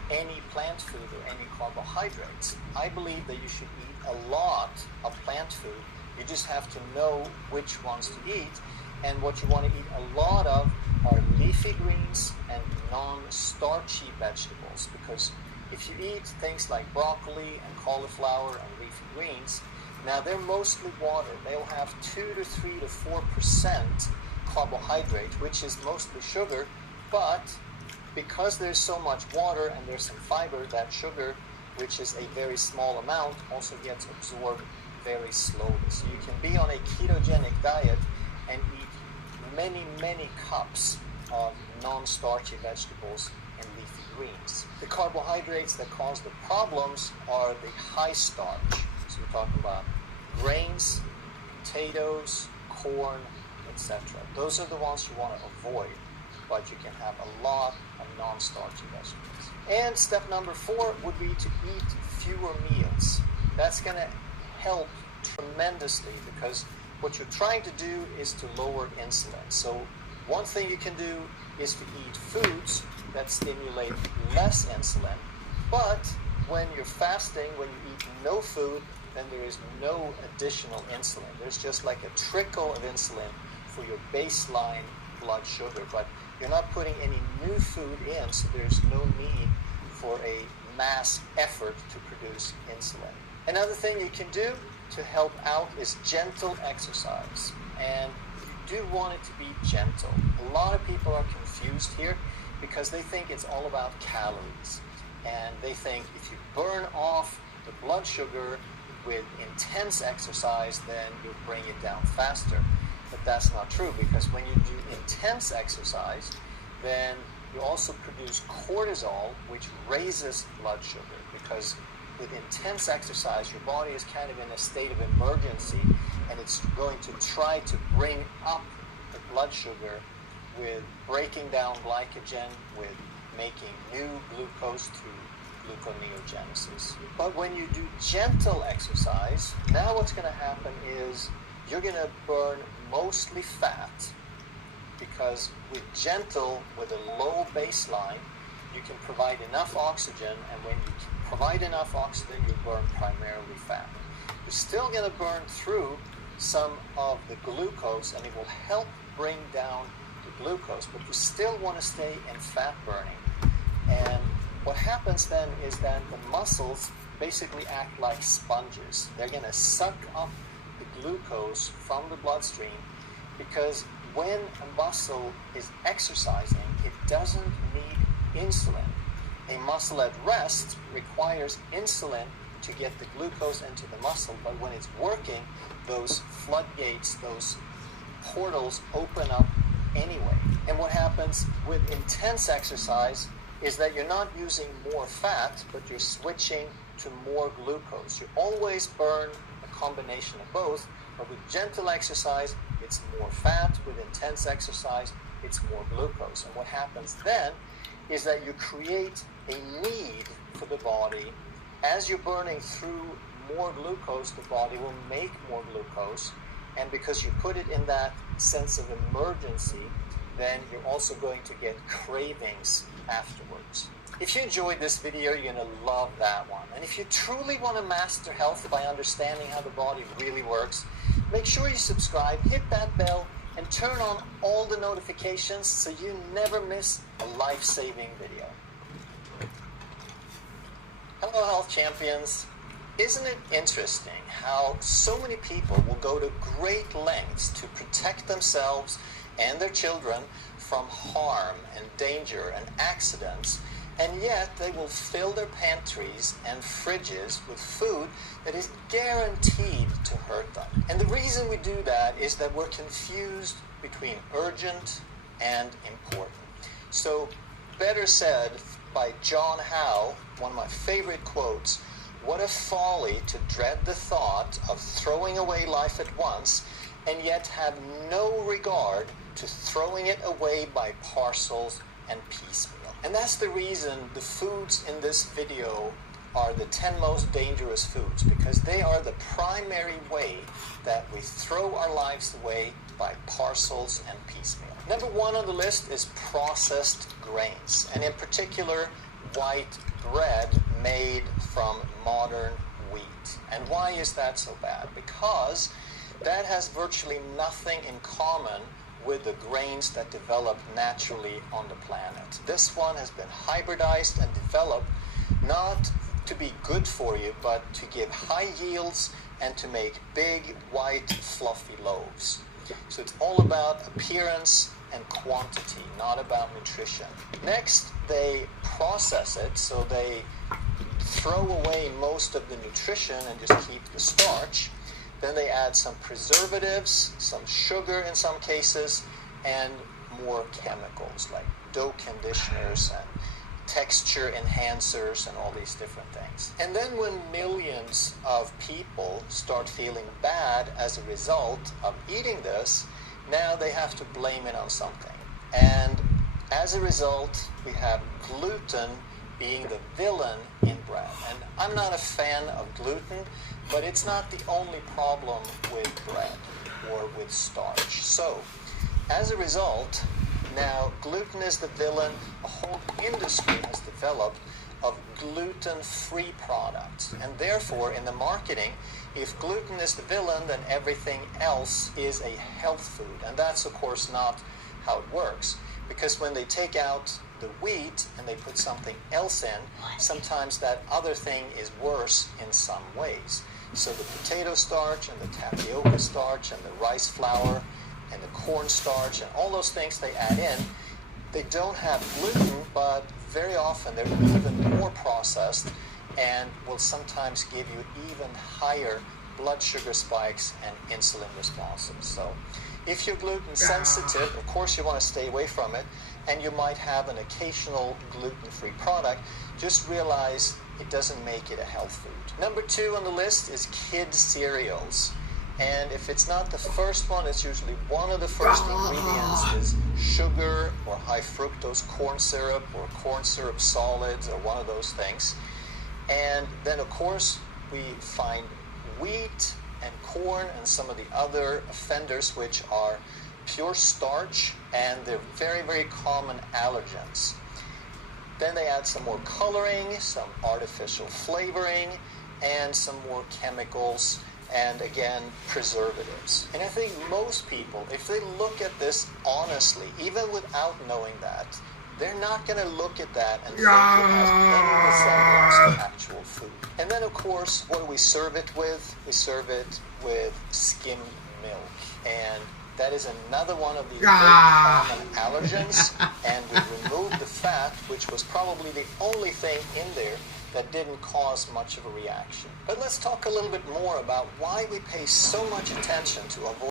any plant food or any carbohydrates. I believe that you should eat a lot of plant food. You just have to know which ones to eat. And what you want to eat a lot of are leafy greens and non-starchy vegetables, because if you eat things like broccoli and cauliflower and leafy greens, now they're mostly water. They'll have 2 to 3 to 4% carbohydrate, which is mostly sugar, but because there's so much water and there's some fiber, that sugar, which is a very small amount, also gets absorbed very slowly. So you can be on a ketogenic diet and eat many cups of non-starchy vegetables and leafy greens. The carbohydrates that cause the problems are the high starch. So we're talking about grains, potatoes, corn, etc. Those are the ones you want to avoid, but you can have a lot of non-starchy vegetables. And step number 4 would be to eat fewer meals. That's going to help tremendously, because what you're trying to do is to lower insulin. So one thing you can do is to eat foods that stimulate less insulin, but when you're fasting, when you eat no food, then there is no additional insulin. There's just like a trickle of insulin for your baseline blood sugar, but you're not putting any new food in, so there's no need for a mass effort to produce insulin. Another thing you can do to help out is gentle exercise, and you do want it to be gentle. A lot of people are confused here because they think it's all about calories, and they think if you burn off the blood sugar with intense exercise, then you'll bring it down faster. But that's not true, because when you do intense exercise, then you also produce cortisol, which raises blood sugar, because with intense exercise, your body is kind of in a state of emergency, and it's going to try to bring up the blood sugar with breaking down glycogen, with making new glucose through gluconeogenesis. But when you do gentle exercise, now what's going to happen is you're going to burn mostly fat, because with gentle, with a low baseline, you can provide enough oxygen, and when you provide enough oxygen, you burn primarily fat. You're still going to burn through some of the glucose, and it will help bring down the glucose, but you still want to stay in fat burning. And what happens then is that the muscles basically act like sponges. They're going to suck up the glucose from the bloodstream, because when a muscle is exercising, it doesn't need insulin. A muscle at rest requires insulin to get the glucose into the muscle, but when it's working, those floodgates, those portals open up anyway. And what happens with intense exercise is that you're not using more fat, but you're switching to more glucose. You always burn a combination of both, but with gentle exercise, it's more fat. With intense exercise, it's more glucose. And what happens then is that you create a need for the body. As you're burning through more glucose, the body will make more glucose. And because you put it in that sense of emergency, then you're also going to get cravings afterwards. If you enjoyed this video, you're going to love that one. And if you truly want to master health by understanding how the body really works, make sure you subscribe, hit that bell, and turn on all the notifications so you never miss a life-saving video. Hello, health champions. Isn't it interesting how so many people will go to great lengths to protect themselves and their children from harm and danger and accidents, and yet they will fill their pantries and fridges with food that is guaranteed to hurt them? And the reason we do that is that we're confused between urgent and important. So, better said by John Howe, one of my favorite quotes, "What a folly to dread the thought of throwing away life at once, and yet have no regard to throwing it away by parcels and piecemeal." And that's the reason the foods in this video are the 10 most dangerous foods, because they are the primary way that we throw our lives away by parcels and piecemeal. Number 1 on the list is processed grains, and in particular white bread made from modern wheat. And why is that so bad? Because that has virtually nothing in common with the grains that develop naturally on the planet. This one has been hybridized and developed not to be good for you, but to give high yields and to make big, white, fluffy loaves. So it's all about appearance and quantity, not about nutrition. Next, they process it, so they throw away most of the nutrition and just keep the starch. Then they add some preservatives, some sugar in some cases, and more chemicals like dough conditioners and texture enhancers and all these different things. And then when millions of people start feeling bad as a result of eating this, now they have to blame it on something. And as a result, we have gluten being the villain in bread. And I'm not a fan of gluten, but it's not the only problem with bread or with starch. So, as a result, now gluten is the villain. A whole industry has developed of gluten-free products. And therefore, in the marketing, if gluten is the villain, then everything else is a health food. And that's, of course, not how it works. Because when they take out the wheat and they put something else in, sometimes that other thing is worse in some ways. So the potato starch and the tapioca starch and the rice flour and the corn starch and all those things they add in, they don't have gluten, but very often they're even more processed and will sometimes give you even higher blood sugar spikes and insulin responses. So if you're gluten sensitive, of course you want to stay away from it, and you might have an occasional gluten-free product. Just realize it doesn't make it a health food. Number 2 on the list is kid cereals. And if it's not the first one, it's usually one of the first ingredients is sugar or high fructose corn syrup or corn syrup solids or one of those things. And then, of course, we find wheat and corn and some of the other offenders, which are pure starch, and they're very, very common allergens. Then they add some more coloring, some artificial flavoring, and some more chemicals, and again, preservatives. And I think most people, if they look at this honestly, even without knowing that, they're not going to look at that and think it has any resemblance to actual food. And then, of course, what do we serve it with? We serve it with skim milk. And that is another one of these very common allergens. And we removed the fat, which was probably the only thing in there that didn't cause much of a reaction. But let's talk a little bit more about why we pay so much attention to avoid